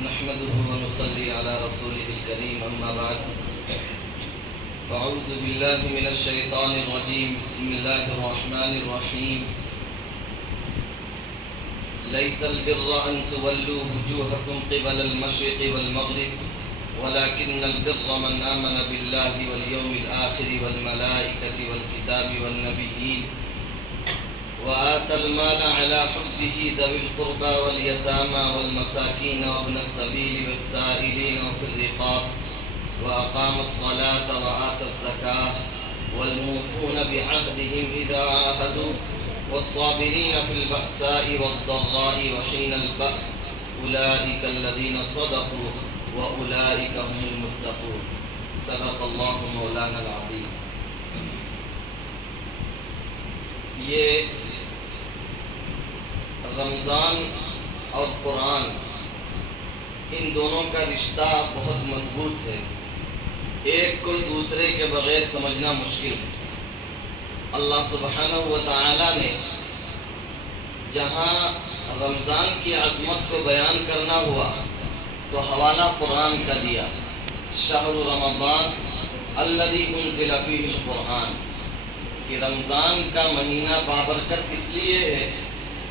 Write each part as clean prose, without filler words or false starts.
نحمده ونصلي على رسوله الكريم أما بعد فأعوذ بالله من الشيطان الرجيم بسم الله الرحمن الرحيم ليس البر أن تولوا وجوهكم قبل المشرق والمغرب ولكن البر من آمن بالله واليوم الآخر والملائكة والكتاب والنبيين وآتى المال على حبه ذوي القربى واليتامى والمساكين وابن السبيل والسائلين وفي الرقاب وأقام الصلاة وآتى الزكاة والموفون بعهدهم إذا عاهدوا والصابرين في البأساء والضراء وحين البأس أولئك الذين صدقوا وأولئك هم المتقون صدق الله مولانا العظيم. یہ رمضان اور قرآن ان دونوں کا رشتہ بہت مضبوط ہے، ایک کو دوسرے کے بغیر سمجھنا مشکل ہے. اللہ سبحانہ و تعالی نے جہاں رمضان کی عظمت کو بیان کرنا ہوا تو حوالہ قرآن کا دیا، شہر رمضان الذی انزل فیہ القرآن، کہ رمضان کا مہینہ بابرکت اس لیے ہے،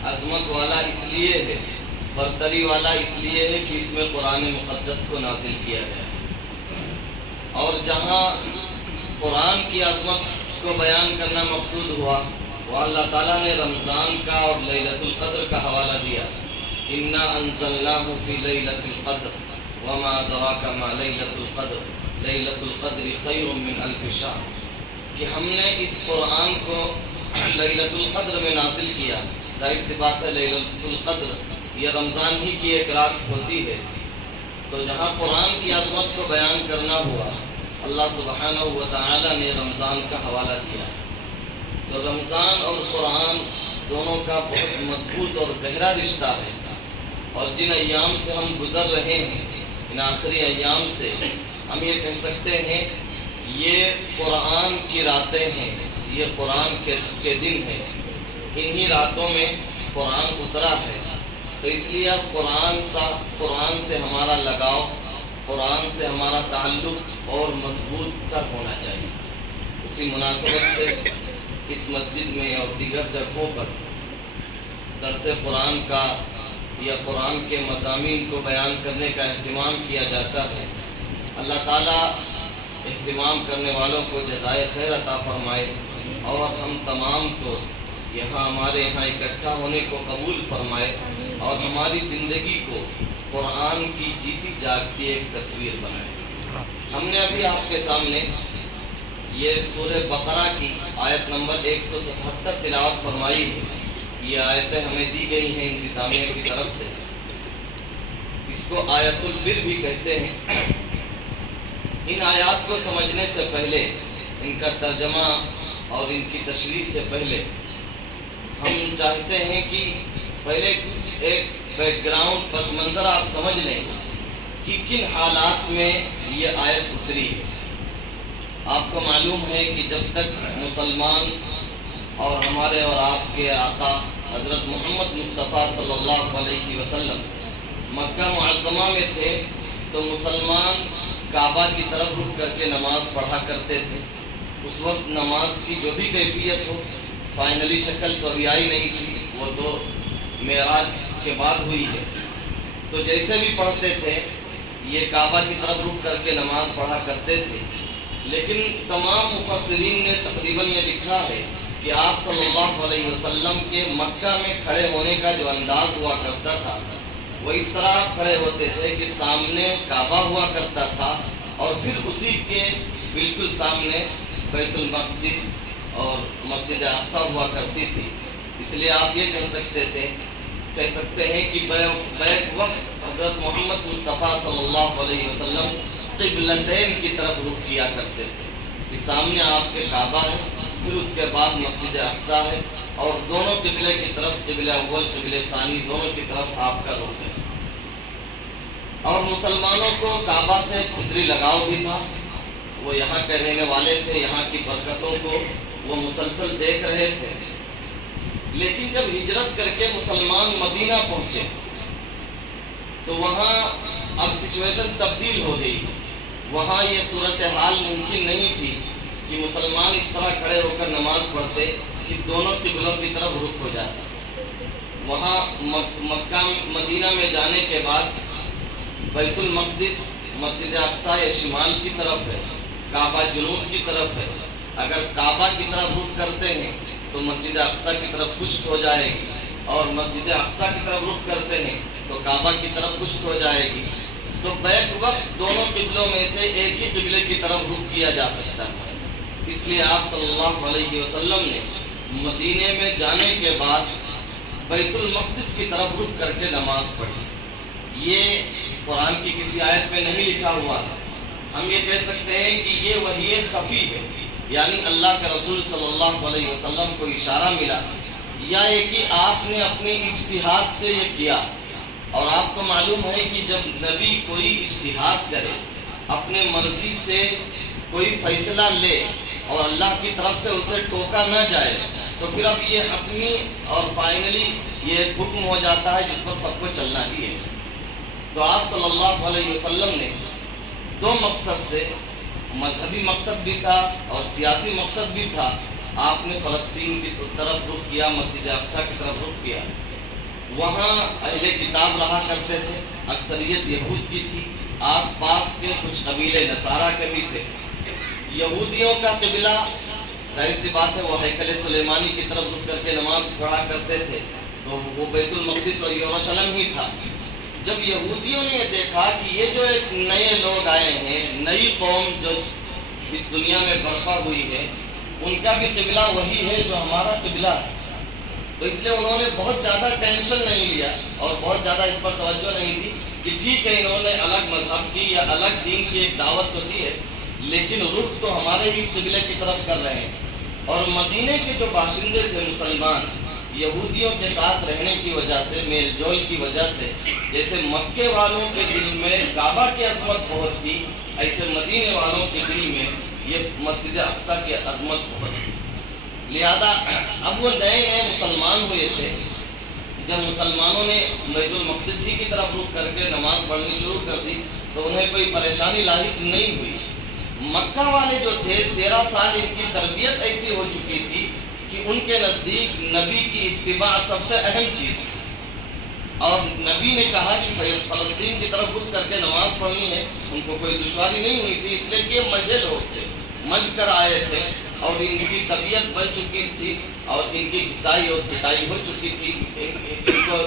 عظمت والا اس لیے ہے، برتری والا اس لیے ہے کہ اس میں قرآن مقدس کو نازل کیا گیا ہے. اور جہاں قرآن کی عظمت کو بیان کرنا مقصود ہوا وہ اللہ تعالیٰ نے رمضان کا اور لیلۃ القدر کا حوالہ دیا. انا انزلناہ فی لیلۃ القدر وما ادراک ما لیلۃ القدر لیلۃ القدر خیر من الف شہر، کہ ہم نے اس قرآن کو لیلۃ القدر میں نازل کیا. ظاہر سی بات ہے لیلۃ القدر یہ رمضان ہی کی ایک رات ہوتی ہے، تو جہاں قرآن کی عظمت کو بیان کرنا ہوا اللہ سبحانہ و تعالی نے رمضان کا حوالہ دیا. تو رمضان اور قرآن دونوں کا بہت مضبوط اور گہرا رشتہ ہے، اور جن ایام سے ہم گزر رہے ہیں، ان آخری ایام سے ہم یہ کہہ سکتے ہیں یہ قرآن کی راتیں ہیں، یہ قرآن کے دن ہیں. انہی راتوں میں قرآن اترا ہے، تو اس لیے اب قرآن سے ہمارا لگاؤ، قرآن سے ہمارا تعلق اور مضبوط تر ہونا چاہیے. اسی مناسبت سے اس مسجد میں اور دیگر جگہوں پر درس قرآن کا یا قرآن کے مضامین کو بیان کرنے کا اہتمام کیا جاتا ہے. اللہ تعالیٰ اہتمام کرنے والوں کو جزائے خیر عطا فرمائے، اور ہم تمام کو ہمارے یہاں اکٹھا ہونے کو قبول فرمائے، اور ہماری زندگی کو قرآن کی جیتی جاگتی ایک تصویر بنائے. ہم نے ابھی آپ کے سامنے یہ سورہ بقرہ کی آیت نمبر 177 تلاوت فرمائی ہے. یہ آیتیں ہمیں دی گئی ہیں انتظامیہ کی طرف سے. اس کو آیت البر بھی کہتے ہیں. ان آیات کو سمجھنے سے پہلے، ان کا ترجمہ اور ان کی تشریح سے پہلے ہم چاہتے ہیں کہ پہلے کچھ ایک بیک گراؤنڈ پس منظر آپ سمجھ لیں کہ کن حالات میں یہ آیت اتری ہے. آپ کو معلوم ہے کہ جب تک مسلمان اور ہمارے اور آپ کے آقا حضرت محمد مصطفیٰ صلی اللہ علیہ وسلم مکہ معظمہ میں تھے تو مسلمان کعبہ کی طرف رخ کر کے نماز پڑھا کرتے تھے. اس وقت نماز کی جو بھی کیفیت ہو، فائنلی شکل تو ابھی آئی نہیں تھی، وہ تو معراج کے بعد ہوئی ہے. تو جیسے بھی پڑھتے تھے یہ کعبہ کی طرف رخ کر کے نماز پڑھا کرتے تھے. لیکن تمام مفسرین نے تقریباً یہ لکھا ہے کہ آپ صلی اللہ علیہ وسلم کے مکہ میں کھڑے ہونے کا جو انداز ہوا کرتا تھا وہ اس طرح کھڑے ہوتے تھے کہ سامنے کعبہ ہوا کرتا تھا، اور پھر اسی کے بالکل سامنے بیت المقدس اور مسجد اقصی ہوا کرتی تھی. اس لیے آپ یہ کہہ سکتے ہیں کہ بیک وقت حضرت محمد مصطفیٰ صلی اللہ علیہ وسلم قبلتین کی طرف رخ کیا کرتے تھے کہ سامنے آپ کے کعبہ ہے، پھر اس کے بعد مسجد اقصی ہے، اور دونوں قبلے کی طرف، قبلہ اول قبلہ ثانی، دونوں کی طرف آپ کا رخ ہے. اور مسلمانوں کو کعبہ سے فطری لگاؤ بھی تھا. وہ یہاں کے رہنے والے تھے، یہاں کی برکتوں کو وہ مسلسل دیکھ رہے تھے. لیکن جب ہجرت کر کے مسلمان مدینہ پہنچے تو وہاں اب سچویشن تبدیل ہو گئی. وہاں یہ صورتحال ممکن نہیں تھی کہ مسلمان اس طرح کھڑے ہو کر نماز پڑھتے کہ دونوں قبلوں کی طرف رخ ہو جاتا. وہاں مکہ مدینہ میں جانے کے بعد بیت المقدس مسجد اقصی یہ شمال کی طرف ہے، کعبہ جنوب کی طرف ہے. اگر کعبہ کی طرف رخ کرتے ہیں تو مسجد اقصی کی طرف پشت ہو جائے گی، اور مسجد اقصی کی طرف رخ کرتے ہیں تو کعبہ کی طرف پشت ہو جائے گی. تو بیک وقت دونوں قبلوں میں سے ایک ہی قبلے کی طرف رخ کیا جا سکتا تھا. اس لیے آپ صلی اللہ علیہ وسلم نے مدینے میں جانے کے بعد بیت المقدس کی طرف رخ کر کے نماز پڑھی. یہ قرآن کی کسی آیت میں نہیں لکھا ہوا ہے. ہم یہ کہہ سکتے ہیں کہ یہ وحی خفی ہے، یعنی اللہ کے رسول صلی اللہ علیہ وسلم کو اشارہ ملا، یا یہ کہ آپ نے اپنے اجتہاد سے یہ کیا. اور آپ کو معلوم ہے کہ جب نبی کوئی اجتہاد کرے، اپنے مرضی سے کوئی فیصلہ لے اور اللہ کی طرف سے اسے ٹوکا نہ جائے، تو پھر اب یہ حتمی اور فائنلی یہ حکم ہو جاتا ہے جس پر سب کو چلنا ہی ہے. تو آپ صلی اللہ علیہ وسلم نے دو مقصد سے، مذہبی مقصد بھی تھا اور سیاسی مقصد بھی تھا، آپ نے فلسطین کی طرف رخ کیا، مسجد اقصی کی طرف رخ کیا. وہاں اہل کتاب رہا کرتے تھے، اکثریت یہود کی تھی، آس پاس کے کچھ قبیلے نصارہ کے بھی تھے. یہودیوں کا قبلہ ظاہر سی بات ہے وہ ہیکل سلیمانی کی طرف رخ کر کے نماز پڑھا کرتے تھے، تو وہ بیت المقدس اور یروشلم ہی تھا. جب یہودیوں نے یہ دیکھا کہ یہ جو ایک نئے لوگ آئے ہیں، نئی قوم جو اس دنیا میں برپا ہوئی ہے، ان کا بھی قبلہ وہی ہے جو ہمارا قبلہ ہے، تو اس لیے انہوں نے بہت زیادہ ٹینشن نہیں لیا اور بہت زیادہ اس پر توجہ نہیں دی کہ ٹھیک ہے انہوں نے الگ مذہب کی یا الگ دین کی ایک دعوت تو دی ہے، لیکن رخ تو ہمارے ہی قبلے کی طرف کر رہے ہیں. اور مدینے کے جو باشندے تھے مسلمان، یہودیوں کے ساتھ رہنے کی وجہ سے، میل جول کی وجہ سے، جیسے مکے والوں کے دل میں کعبہ کی عظمت بہت تھی، ایسے مدینے والوں کے دل میں یہ مسجد اقصی کی عظمت بہت تھی. لہذا اب وہ نئے نئے مسلمان ہوئے تھے. جب مسلمانوں نے بیت المقدس کی طرف رخ کر کے نماز پڑھنی شروع کر دی تو انہیں کوئی پریشانی لاحق نہیں ہوئی. مکہ والے جو تھے 13 سال ان کی تربیت ایسی ہو چکی تھی کہ ان کے نزدیک نبی کی اتباع سب سے اہم چیز تھی، اور نبی نے کہا کہ فلسطین کی طرف رخ کر کے نماز پڑھنی ہے، ان کو کوئی دشواری نہیں ہوئی تھی، اس لیے کہ یہ مجھے لوگ تھے، مج کر آئے تھے اور ان کی طبیعت بن چکی تھی اور ان کی گھسائی اور پٹائی ہو چکی تھی، ان کو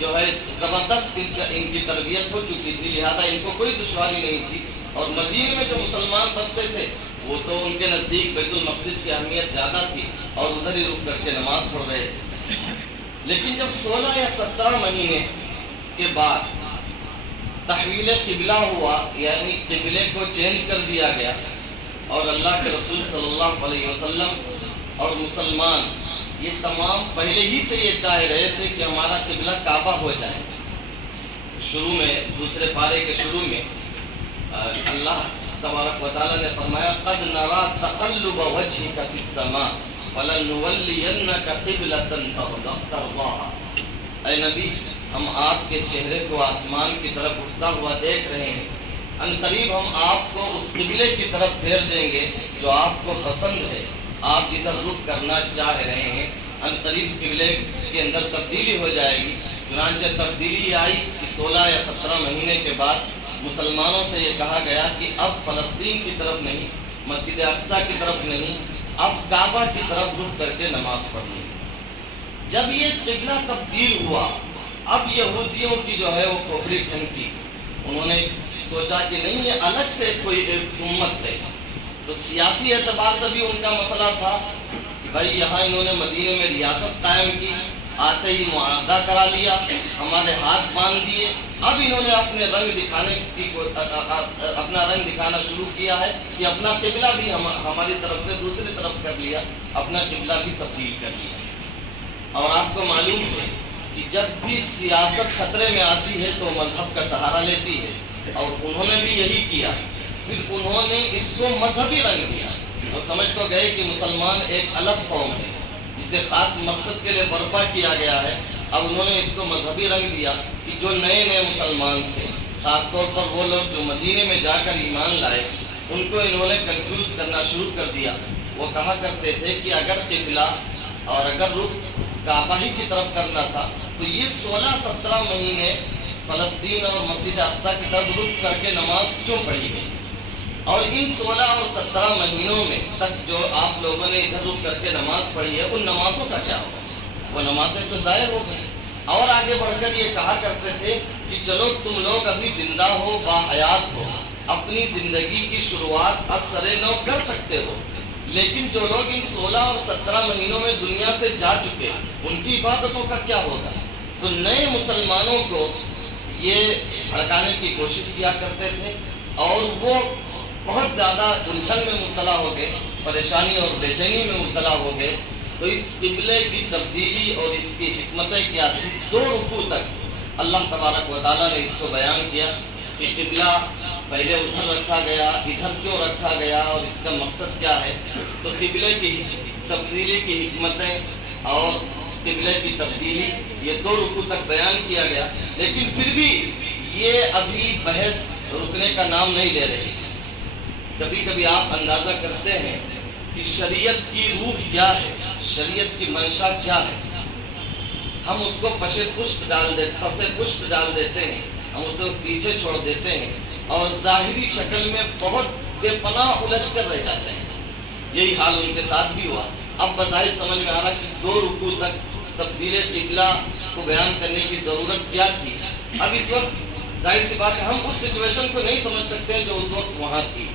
جو ہے زبردست ان کی تربیت ہو چکی تھی، لہذا ان کو کوئی دشواری نہیں تھی. اور مدینے میں جو مسلمان بستے تھے وہ تو ان کے نزدیک بیت المقدس کی اہمیت زیادہ تھی اور ادھر ہی رک کر کے نماز پڑھ رہے تھے. لیکن جب 16 یا 17 مہینے کے بعد تحویل قبلہ ہوا، یعنی قبلے کو چینج کر دیا گیا، اور اللہ کے رسول صلی اللہ علیہ وسلم اور مسلمان یہ تمام پہلے ہی سے یہ چاہ رہے تھے کہ ہمارا قبلہ کعبہ ہو جائے. شروع میں دوسرے پارے کے شروع میں اللہ تبارک و تعالی نے فرمایا قد نرى تقلب وجهك في السماء فلنولينك قبلة ترضاها. اے نبی، ہم آپ کے چہرے کو آسمان کی طرف اٹھتا ہوا دیکھ رہے ہیں، ان قریب ہم آپ کو اس قبلے کی طرف پھیر دیں گے جو آپ کو پسند ہے، آپ جدھر رخ کرنا چاہ رہے ہیں ان قریب قبلے کے اندر تبدیلی ہو جائے گی. چنانچہ تبدیلی آئی کہ 16 یا 17 مہینے کے بعد مسلمانوں سے یہ کہا گیا کہ اب فلسطین کی طرف نہیں، مسجد اقصی کی طرف نہیں، اب کعبہ کی طرف رخ کر کے نماز پڑھنی. جب یہ قبلہ تبدیل ہوا، اب یہودیوں کی جو ہے وہ کھوپڑی ٹھنکی. انہوں نے سوچا کہ نہیں یہ الگ سے کوئی ایک امت ہے. تو سیاسی اعتبار سے بھی ان کا مسئلہ تھا کہ بھائی یہاں انہوں نے مدینے میں ریاست قائم کی، آتے ہی معاہدہ کرا لیا، ہمارے ہاتھ باندھ دیے، اب انہوں نے اپنے رنگ دکھانے کی اپنا رنگ دکھانا شروع کیا ہے کہ اپنا قبلہ بھی ہماری طرف سے دوسری طرف کر لیا، اپنا قبلہ بھی تبدیل کر لیا. اور آپ کو معلوم ہے کہ جب بھی سیاست خطرے میں آتی ہے تو مذہب کا سہارا لیتی ہے، اور انہوں نے بھی یہی کیا. پھر انہوں نے اس کو مذہبی رنگ دیا. وہ سمجھ تو گئے کہ مسلمان ایک الگ قوم ہے جسے خاص مقصد کے لیے برپا کیا گیا ہے. اب انہوں نے اس کو مذہبی رنگ دیا کہ جو نئے نئے مسلمان تھے، خاص طور پر وہ لوگ جو مدینے میں جا کر ایمان لائے، ان کو انہوں نے کنفیوز کرنا شروع کر دیا۔ وہ کہا کرتے تھے کہ اگر قبلہ اور اگر رخ کعبہ ہی کی طرف کرنا تھا تو یہ 16-17 مہینے فلسطین اور مسجد اقصیٰ کی طرف رخ کر کے نماز کیوں پڑھی گئی؟ اور ان 16 اور 17 مہینوں میں تک جو آپ لوگوں نے ادھر رخ کر کے نماز پڑھی ہے، ان نمازوں کا کیا ہوگا؟ وہ نمازیں تو ضائع ہو گئی۔ اور آگے بڑھ کر یہ کہا کرتے تھے کہ چلو تم لوگ ابھی زندہ ہو، باحیات ہو، اپنی زندگی کی شروعات از سر نو کر سکتے ہو، لیکن جو لوگ ان 16 اور 17 مہینوں میں دنیا سے جا چکے ان کی عبادتوں کا کیا ہوگا؟ تو نئے مسلمانوں کو یہ بھڑکانے کی کوشش کیا کرتے تھے، اور وہ بہت زیادہ الجھن میں مبتلا ہو گئے، پریشانی اور بے چینی میں مبتلا ہو گئے۔ تو اس قبلے کی تبدیلی اور اس کی حکمتیں کیا تھی؟ 2 رکوع تک اللہ تبارک و تعالیٰ نے اس کو بیان کیا کہ قبلہ پہلے ادھر رکھا گیا، ادھر کیوں رکھا گیا اور اس کا مقصد کیا ہے۔ تو قبلے کی تبدیلی کی حکمتیں اور قبلے کی تبدیلی یہ 2 رکوع تک بیان کیا گیا، لیکن پھر بھی یہ ابھی بحث رکنے کا نام نہیں لے رہی۔ کبھی کبھی آپ اندازہ کرتے ہیں کہ شریعت کی روح کیا ہے، شریعت کی منشا کیا ہے، ہم اس کو پس پشت ڈال دیتے ہیں، ہم اسے پیچھے چھوڑ دیتے ہیں اور ظاہری شکل میں بہت بے پناہ الجھ کر رہ جاتے ہیں۔ یہی حال ان کے ساتھ بھی ہوا۔ اب بظاہر سمجھ میں آ رہا کہ 2 رکوع تک تبدیل قبلہ کو بیان کرنے کی ضرورت کیا تھی۔ اب اس وقت ظاہر سی بات ہے ہم اس سچویشن کو نہیں سمجھ سکتے جو اس وقت وہاں تھی،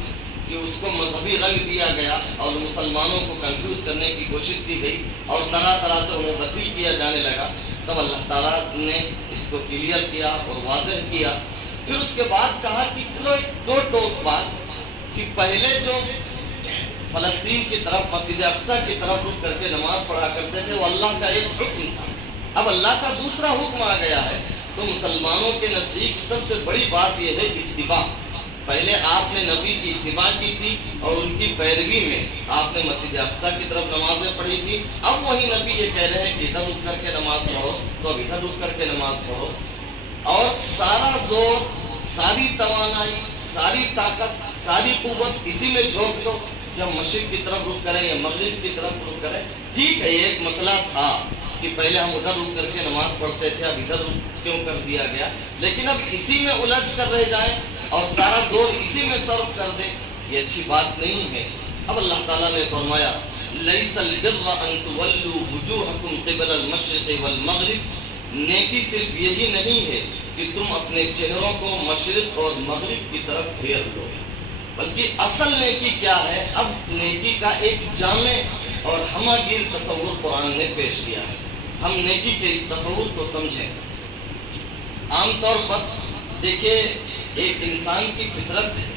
کہ اس کو مذہبی رنگ دیا گیا اور مسلمانوں کو کنفیوز کرنے کی کوشش کی گئی اور طرح طرح سے انہیں بدل کیا جانے لگا۔ تب اللہ تعالیٰ نے اس کو کلیئر کیا اور واضح کیا۔ پھر اس کے بعد کہا کہ چلو ایک 2 ٹوک بات کہ پہلے جو فلسطین کی طرف مسجد اقصیٰ کی طرف رک کر کے نماز پڑھا کرتے تھے وہ اللہ کا ایک حکم تھا، اب اللہ کا دوسرا حکم آ گیا ہے۔ تو مسلمانوں کے نزدیک سب سے بڑی بات یہ ہے اتباع۔ پہلے آپ نے نبی کی اتباع کی تھی اور ان کی پیروی میں آپ نے مسجد اقصیٰ کی طرف نمازیں پڑھی تھی، اب وہی نبی یہ کہہ رہے ہیں کہ ادھر رک کر کے نماز پڑھو، تو اب ادھر رک کر کے نماز پڑھو، اور سارا زور، ساری توانائی، ساری طاقت، ساری قوت اسی میں جھونک دو کہ ہم مشرق کی طرف رخ کریں یا مغرب کی طرف رخ کریں۔ ٹھیک ہے، یہ ایک مسئلہ تھا کہ پہلے ہم ادھر رک کر کے نماز پڑھتے تھے، اب ادھر رک کیوں کر دیا گیا، لیکن اب اسی میں الجھ کر رہ جائیں اور سارا زور اسی میں صرف کر دیں، یہ اچھی بات نہیں ہے۔ اب اللہ تعالیٰ نے فرمایا لیس البر ان تولوا وجوہکم قبل المشرق والمغرب، نیکی صرف یہی نہیں ہے کہ تم اپنے چہروں کو مشرق اور مغرب کی طرف پھیر لو، بلکہ اصل نیکی کیا ہے؟ اب نیکی کا ایک جامع اور ہمہ گیر تصور قرآن نے پیش کیا ہے۔ ہم نیکی کے اس تصور کو سمجھیں۔ عام طور پر دیکھیے، ایک انسان کی فطرت ہے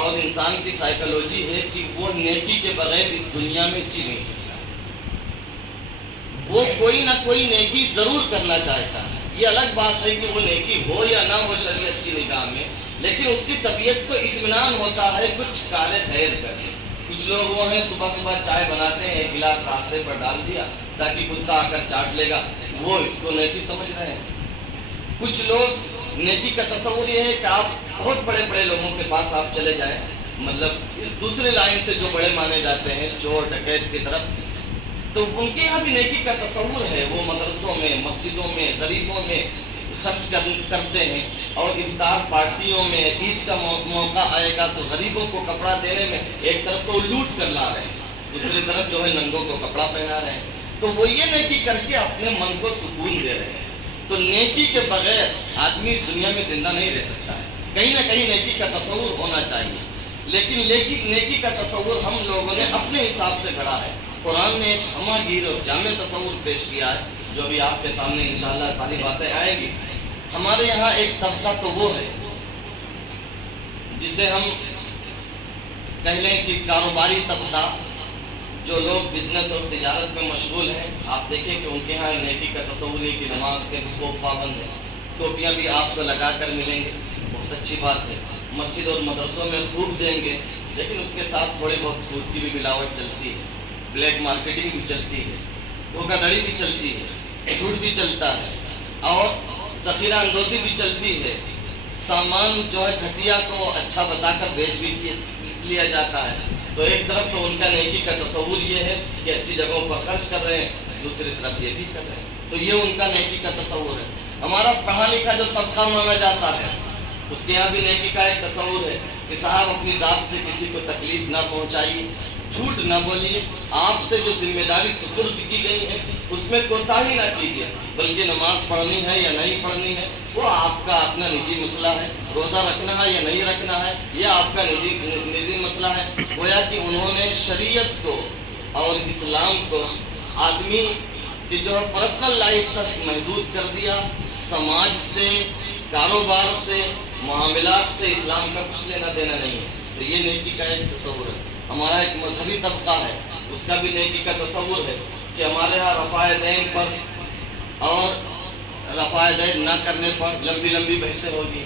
اور انسان کی سائیکالوجی ہے کہ وہ نیکی کے بغیر اس دنیا میں جی نہیں سکتا، وہ کوئی نہ کوئی نیکی ضرور کرنا چاہتا ہے۔ یہ الگ بات ہے کہ وہ نیکی ہو یا نہ ہو شریعت کی نگاہ میں، لیکن اس کی طبیعت کو اطمینان ہوتا ہے کچھ کار خیر کرنے۔ کچھ لوگ وہ ہیں صبح صبح چائے بناتے ہیں، ایک گلاس راستے پر ڈال دیا تاکہ کتا آ کر چاٹ لے گا، وہ اس کو نیکی سمجھ رہے ہیں۔ کچھ لوگ نیکی کا تصور یہ ہے کہ آپ بہت بڑے بڑے لوگوں کے پاس آپ چلے جائیں، مطلب دوسرے لائن سے جو بڑے مانے جاتے ہیں، چور ڈکیت کی طرف، تو ان کے یہاں بھی نیکی کا تصور ہے۔ وہ مدرسوں میں، مسجدوں میں، غریبوں میں خرچ کرتے ہیں، اور افطار پارٹیوں میں عید کا موقع آئے گا تو غریبوں کو کپڑا دینے میں ایک طرف تو لوٹ کر لا رہے ہیں، دوسری طرف جو ہے ننگوں کو کپڑا پہنا رہے ہیں، تو وہ یہ نیکی کر کے اپنے من کو سکون دے رہے ہیں۔ تو نیکی کے بغیر آدمی اس دنیا میں زندہ نہیں رہ سکتا ہے، کہیں نہ کہیں نیکی کا تصور ہونا چاہیے، لیکن نیکی کا تصور ہم لوگوں نے اپنے حساب سے گھڑا ہے۔ قرآن نے ایک ہمہ گیر اور جامع تصور پیش کیا ہے، جو بھی آپ کے سامنے انشاءاللہ ساری باتیں آئیں گی۔ ہمارے یہاں ایک طبقہ تو وہ ہے جسے ہم کہہ لیں کہ کاروباری طبقہ، جو لوگ بزنس اور تجارت میں مشغول ہیں۔ آپ دیکھیں کہ ان کے ہاں نیکی کا تصور ہے کہ نماز کے خوب پابند ہیں، ٹوپیاں بھی آپ کو لگا کر ملیں گے، بہت اچھی بات ہے، مسجد اور مدرسوں میں خوب دیں گے، لیکن اس کے ساتھ تھوڑی بہت سود کی بھی ملاوٹ چلتی ہے، بلیک مارکیٹنگ بھی چلتی ہے، دھوکہ دھڑی بھی چلتی ہے، جھوٹ بھی چلتا ہے، اور ذخیرہ اندوزی بھی چلتی ہے، سامان جو ہے گھٹیا کو اچھا بتا کر بیچ بھی لیا جاتا ہے۔ تو ایک طرف تو ان کا نیکی کا تصور یہ ہے کہ اچھی جگہوں پر خرچ کر رہے ہیں، دوسری طرف یہ بھی کر رہے ہیں، تو یہ ان کا نیکی کا تصور ہے۔ ہمارا پڑھا لکھا جو طبقہ مانا جاتا ہے، اس کے یہاں بھی نیکی کا ایک تصور ہے کہ صاحب اپنی ذات سے کسی کو تکلیف نہ پہنچائیے، جھوٹ نہ بولیے، آپ سے جو ذمہ داری سپرد کی گئی ہے اس میں کوتاہی نہ کیجیے، بلکہ نماز پڑھنی ہے یا نہیں پڑھنی ہے وہ آپ کا اپنا نجی مسئلہ ہے، روزہ رکھنا ہے یا نہیں رکھنا ہے یہ آپ کا نجی مسئلہ ہے۔ گویا کہ انہوں نے شریعت کو اور اسلام کو آدمی کی جو ہے پرسنل لائف تک محدود کر دیا، سماج سے، کاروبار سے، معاملات سے اسلام کا کچھ لینا دینا نہیں ہے۔ تو یہ نیکی کا ایک تصور ہے۔ ہمارا ایک مذہبی طبقہ ہے، اس کا بھی نیکی کا تصور ہے کہ ہمارے ہاں رفع دین پر اور رفع دین نہ کرنے پر لمبی لمبی بحثیں ہوگی،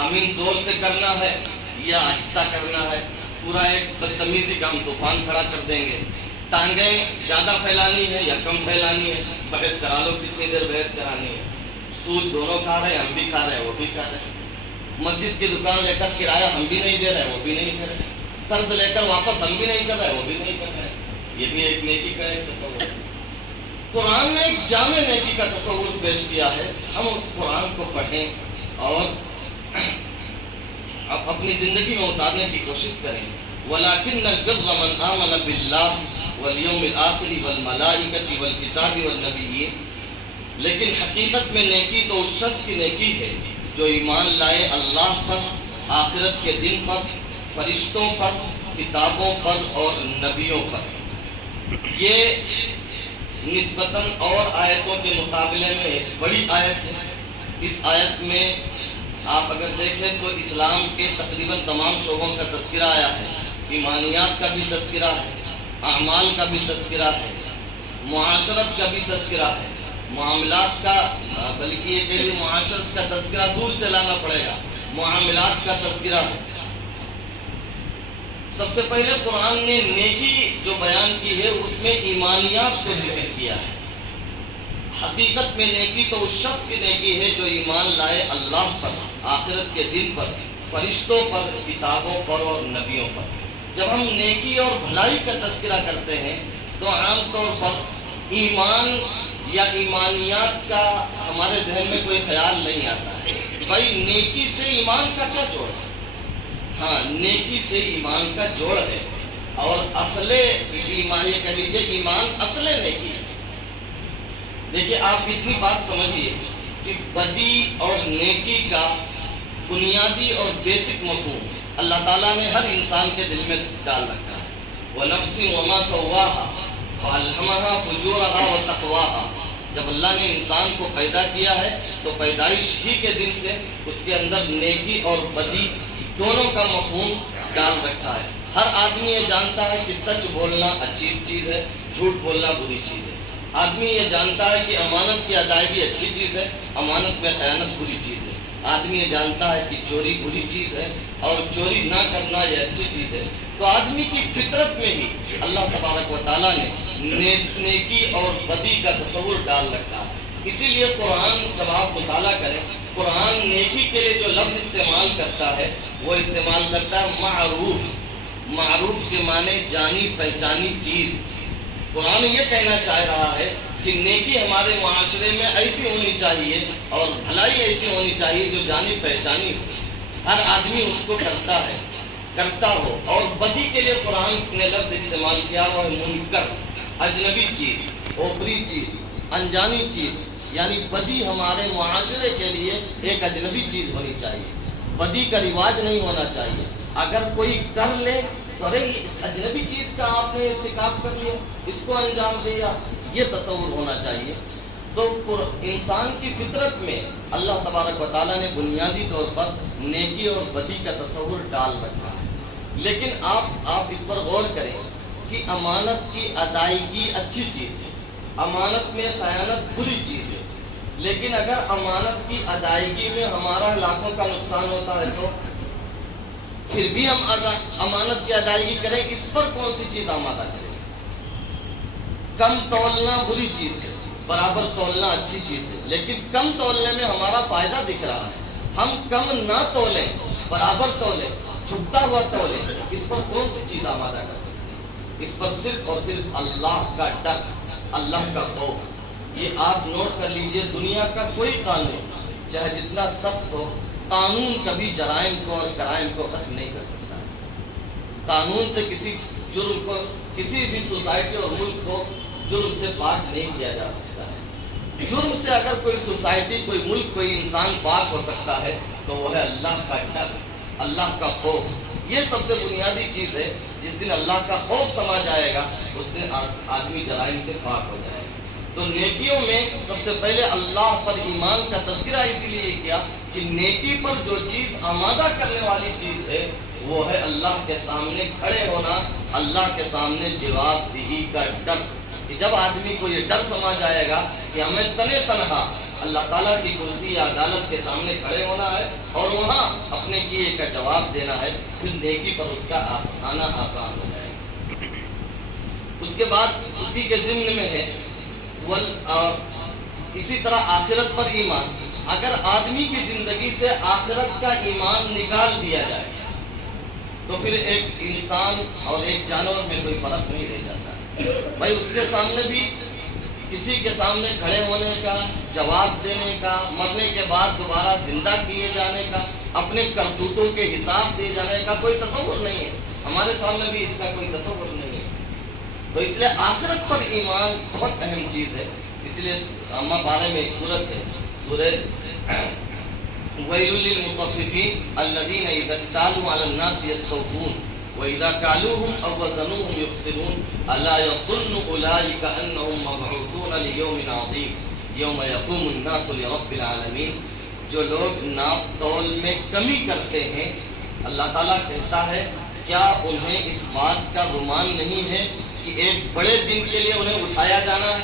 آمین زور سے کرنا ہے یا آہستہ کرنا ہے، پورا ایک بدتمیزی کا ہم طوفان کھڑا کر دیں گے، ٹانگیں زیادہ پھیلانی ہے یا کم پھیلانی ہے، بحث کرا لو کتنی دیر بحث کرانی ہے، سود دونوں کھا رہے ہیں، ہم بھی کھا رہے ہیں وہ بھی کھا رہے ہیں، مسجد کی دکان لے کر کرایہ ہم بھی نہیں دے رہے وہ بھی نہیں دے رہے، قرض لے کر واپس ہم بھی نہیں کر رہے وہ بھی نہیں کر رہے، یہ بھی ایک نیکی کا ایک تصور ہے۔ قرآن نے ایک جامع نیکی کا تصور پیش کیا ہے، ہم اس قرآن کو پڑھیں اور اپنی زندگی میں اتارنے کی کوشش کریں۔ وَلَكِنَّ الْبِرَّ مَنْ آمَنَ بِاللَّهِ وَالْيَوْمِ الْآخِرِ وَالْمَلَائِكَةِ وَالْكِتَابِ وَالنَّبِيِّينَ، لیکن حقیقت میں نیکی تو اس شخص کی نیکی ہے جو ایمان لائے اللہ پر، آخرت کے دن پر، فرشتوں پر، کتابوں پر اور نبیوں پر۔ یہ نسبتاً اور آیتوں کے مقابلے میں ایک بڑی آیت ہے۔ اس آیت میں آپ اگر دیکھیں تو اسلام کے تقریباً تمام شعبوں کا تذکرہ آیا ہے، ایمانیات کا بھی تذکرہ ہے، اعمال کا بھی تذکرہ ہے، معاشرت کا بھی تذکرہ ہے، معاملات کا، بلکہ یہ کہ معاشرت کا تذکرہ دور سے لانا پڑے گا، معاملات کا تذکرہ ہے۔ سب سے پہلے قرآن نے نیکی جو بیان کی ہے اس میں ایمانیات کو ذکر کیا ہے۔ حقیقت میں نیکی تو اس شخص کی نیکی ہے جو ایمان لائے اللہ پر، آخرت کے دن پر، فرشتوں پر، کتابوں پر اور نبیوں پر۔ جب ہم نیکی اور بھلائی کا تذکرہ کرتے ہیں تو عام طور پر ایمان یا ایمانیات کا ہمارے ذہن میں کوئی خیال نہیں آتا ہے، بھائی نیکی سے ایمان کا کیا جوڑ ہے؟ ہاں، نیکی سے ایمان کا جوڑ ہے، اور اصل ایمان، یہ کہہ لیجیے ایمان اصل نیکی ہے۔ دیکھیے آپ اتنی بات سمجھیے کہ بدی اور نیکی کا بنیادی اور بیسک مفہوم اللہ تعالیٰ نے ہر انسان کے دل میں ڈال رکھا ہے۔ وَنَفْسٍ وَمَا سَوَّاهَا فَأَلْهَمَهَا فُجُورَهَا وَتَقْوَاهَا، جب اللہ نے انسان کو پیدا کیا ہے تو پیدائش ہی کے دن سے اس کے اندر نیکی اور بدی دونوں کا مفہوم ڈال رکھا ہے۔ ہر آدمی یہ جانتا ہے کہ سچ بولنا اچھی چیز ہے، جھوٹ بولنا بری چیز ہے۔ آدمی یہ جانتا ہے کہ امانت کی ادائیگی اچھی چیز ہے، امانت میں خیانت بری چیز ہے۔ آدمی یہ جانتا ہے کہ چوری بری چیز ہے اور چوری نہ کرنا یہ اچھی چیز ہے۔ تو آدمی کی فطرت میں ہی اللہ تبارک و تعالیٰ نے نیکی اور بدی کا تصور ڈال رکھا ہے۔ اسی لیے قرآن جب آپ مطالعہ کریں، قرآن نیکی کے لیے جو لفظ استعمال کرتا ہے وہ استعمال کرتا ہے معروف۔ معروف کے معنی جانی پہچانی چیز۔ قرآن یہ کہنا چاہ رہا ہے کہ نیکی ہمارے معاشرے میں ایسی ہونی چاہیے اور بھلائی ایسی ہونی چاہیے جو جانی پہچانی ہو، ہر آدمی اس کو کرتا ہے، کرتا ہو۔ اور بدی کے لیے قرآن نے لفظ استعمال کیا وہ ہے منکر، اجنبی چیز، اوپری چیز، انجانی چیز، یعنی بدی ہمارے معاشرے کے لیے ایک اجنبی چیز ہونی چاہیے، بدی کا رواج نہیں ہونا چاہیے۔ اگر کوئی کر لے تو ارے اس اجنبی چیز کا آپ نے ارتکاب کر لیا، اس کو انجام دیا، یہ تصور ہونا چاہیے۔ تو انسان کی فطرت میں اللہ تبارک و تعالیٰ نے بنیادی طور پر نیکی اور بدی کا تصور ڈال رکھا ہے۔ لیکن آپ اس پر غور کریں کہ امانت کی ادائیگی اچھی چیز ہے، امانت میں خیانت بری چیز ہے، لیکن اگر امانت کی ادائیگی میں ہمارا لاکھوں کا نقصان ہوتا ہے تو پھر بھی ہم امانت کی ادائیگی کریں، اس پر کون سی چیز آمادہ کریں؟ کم تولنا بری چیز ہے، برابر تولنا اچھی چیز ہے، لیکن کم تولنے میں ہمارا فائدہ دکھ رہا ہے۔ ہم کم نہ تولیں، برابر تولیں، چھپتا ہوا تولیں، اس پر کون سی چیز آمادہ کر سکتے ہیں؟ اس پر صرف اور صرف اللہ کا ڈر، اللہ کا خوف۔ یہ آپ نوٹ کر لیجئے، دنیا کا کوئی قانون چاہے جتنا سخت ہو، قانون کبھی جرائم کو اور کرائم کو ختم نہیں کر سکتا ہے۔ قانون سے کسی جرم کو، کسی بھی سوسائٹی اور ملک کو جرم سے پاک نہیں کیا جا سکتا ہے۔ جرم سے اگر کوئی سوسائٹی، کوئی ملک، کوئی انسان پاک ہو سکتا ہے تو وہ ہے اللہ کا ڈر، اللہ کا خوف۔ یہ سب سے بنیادی چیز ہے۔ جس دن اللہ کا خوف سما جائے گا اس دن آدمی جرائم سے پاک ہو جائے گا۔ تو نیکیوں میں سب سے پہلے اللہ پر ایمان کا تذکرہ اسی لیے کیا کہ نیکی پر جو چیز آمادہ کرنے والی چیز ہے وہ ہے اللہ کے سامنے کھڑے ہونا، اللہ کے سامنے جواب دہی کا ڈر۔ کہ جب آدمی کو یہ ڈر سما جائے گا کہ ہمیں تنے تنہا اللہ تعالیٰ کی کرسی یا عدالت کے سامنے کھڑے ہونا ہے اور وہاں اپنے کیے کا جواب دینا ہے، پھر نیکی پر اس کا آنا آسان ہو جائے گا۔ اس کے بعد اسی کے ضمن میں ہے اور اسی طرح آخرت پر ایمان۔ اگر آدمی کی زندگی سے آخرت کا ایمان نکال دیا جائے تو پھر ایک انسان اور ایک جانور میں کوئی فرق نہیں رہ جاتا۔ بھائی اس کے سامنے بھی، کسی کے سامنے کھڑے ہونے کا، جواب دینے کا، مرنے کے بعد دوبارہ زندہ کیے جانے کا، اپنے کرتوتوں کے حساب دیے جانے کا کوئی تصور نہیں ہے۔ ہمارے سامنے بھی اس کا کوئی تصور نہیں ہے۔ تو اس لیے آخرت پر ایمان بہت اہم چیز ہے۔ اس لیے اما بارے میں ایک سورت ہے، سورہ وَيْلٌ لِّلْمُطَفِّفِينَ الَّذِينَ إِذَا اكْتَالُوا عَلَى النَّاسِ يَسْتَوْفُونَ وَإِذَا كَالُوهُمْ أَوْ وَّزَنُوهُمْ يُخْسِرُونَ أَلَا يَظُنُّ أُولَٰئِكَ أَنَّهُم مَّبْعُوثُونَ لِيَوْمٍ عَظِيمٍ يَوْمَ يَقُومُ النَّاسُ لِرَبِّ الْعَالَمِينَ۔ جو لوگ ناپ تول میں کمی کرتے ہیں، اللہ تعالیٰ کہتا ہے کیا انہیں اس بات کا گمان نہیں ہے کہ ایک بڑے دن کے لیے انہیں اٹھایا جانا ہے،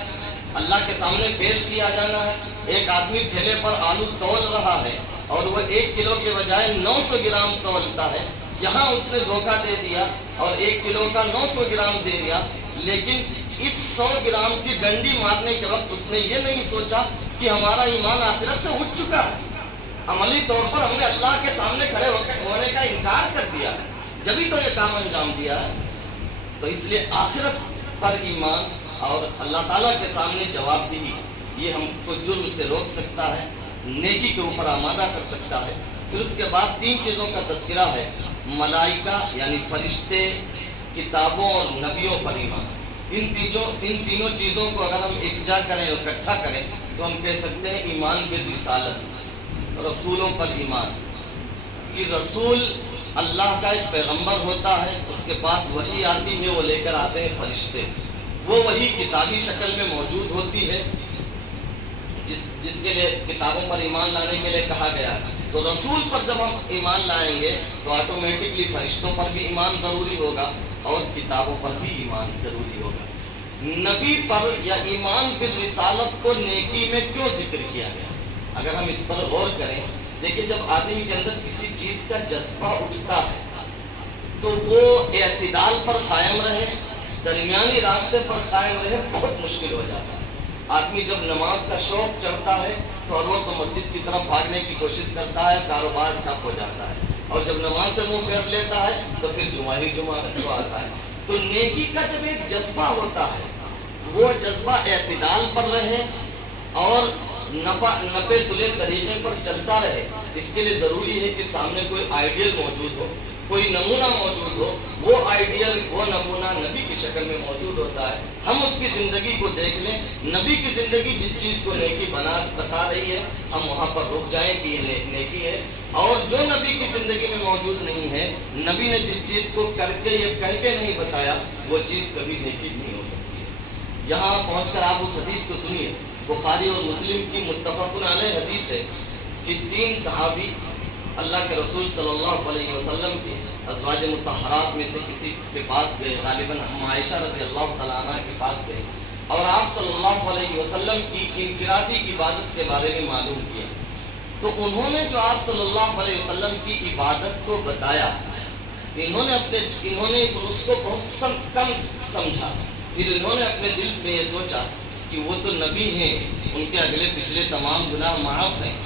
اللہ کے سامنے پیش کیا جانا ہے۔ ایک آدمی ٹھیلے پر آلو تول رہا ہے اور وہ 1 کلو کے بجائے 900 گرام تولتا ہے۔ یہاں اس نے دھوکہ دے دیا اور 1 کلو کا 900 گرام دے دیا، لیکن اس 100 گرام کی ڈنڈی مارنے کے وقت اس نے یہ نہیں سوچا کہ ہمارا ایمان آخرت سے اٹھ چکا ہے۔ عملی طور پر ہم نے اللہ کے سامنے کھڑے ہونے کا انکار کر دیا ہے، جبھی تو یہ کام انجام دیا ہے۔ تو اس لیے آخرت پر ایمان اور اللہ تعالیٰ کے سامنے جواب دہی، یہ ہم کو جرم سے روک سکتا ہے، نیکی کے اوپر آمادہ کر سکتا ہے۔ پھر اس کے بعد 3 چیزوں کا تذکرہ ہے، ملائکہ یعنی فرشتے، کتابوں اور نبیوں پر ایمان۔ ان تینوں چیزوں کو اگر ہم اکجا کریں اور اکٹھا کریں تو ہم کہہ سکتے ہیں ایمان بالرسالت، رسولوں پر ایمان۔ کہ رسول اللہ کا ایک پیغمبر ہوتا ہے، اس کے پاس وحی آتی ہے، وہ لے کر آتے ہیں فرشتے۔ وہ وحی کتابی شکل میں موجود ہوتی ہے، جس کے لیے کتابوں پر ایمان لانے کے لیے کہا گیا ہے۔ تو رسول پر جب ہم ایمان لائیں گے تو آٹومیٹکلی فرشتوں پر بھی ایمان ضروری ہوگا اور کتابوں پر بھی ایمان ضروری ہوگا۔ نبی پر یا ایمان بالرسالت کو نیکی میں کیوں ذکر کیا گیا؟ اگر ہم اس پر غور کریں، دیکھیں جب آدمی کے اندر کسی چیز کا جذبہ اٹھتا ہے تو وہ اعتدال پر قائم رہے، درمیانی راستے پر قائم رہے بہت مشکل ہو جاتا ہے۔ آدمی جب نماز کا شوق چڑھتا ہے تو ہر وقت مسجد کی طرف بھاگنے کی کوشش کرتا ہے، کاروبار ٹھپ ہو جاتا ہے، اور جب نماز سے منہ پھیر لیتا ہے تو پھر جمعہ ہی جمعہ آتا ہے۔ تو نیکی کا جب ایک جذبہ ہوتا ہے، وہ جذبہ اعتدال پر رہے اور نپے تلے طریقے پر چلتا رہے۔ اس کے لیے ضروری ہے کہ سامنے کوئی آئیڈیل موجود ہو، کوئی نمونہ موجود ہو۔ وہ آئیڈیل، وہ نمونہ نبی کی شکل میں موجود ہوتا ہے۔ ہم اس کی زندگی کو دیکھ لیں، نبی کی زندگی جس چیز کو نیکی بتا رہی ہے ہم وہاں پر رک جائیں کہ یہ نیکی ہے، اور جو نبی کی زندگی میں موجود نہیں ہے، نبی نے جس چیز کو کر کے یا کہہ کے نہیں بتایا، وہ چیز کبھی نیکی نہیں ہو سکتی ہے۔ یہاں پہنچ کر آپ اس حدیث کو سنیے، بخاری اور مسلم کی متفق علیہ حدیث ہے کہ 3 صحابی اللہ کے رسول صلی اللہ علیہ وسلم کے ازواج مطہرات میں سے کسی کے پاس گئے، غالباً عائشہ رضی اللہ تعالیٰ عنہ کے پاس گئے، اور آپ صلی اللہ علیہ وسلم کی انفرادی عبادت کے بارے میں معلوم کیا۔ تو انہوں نے جو آپ صلی اللہ علیہ وسلم کی عبادت کو بتایا، انہوں نے اس کو بہت کم سمجھا۔ پھر انہوں نے اپنے دل میں یہ سوچا کہ وہ تو نبی ہیں، ان کے اگلے پچھلے تمام گناہ معاف ہیں،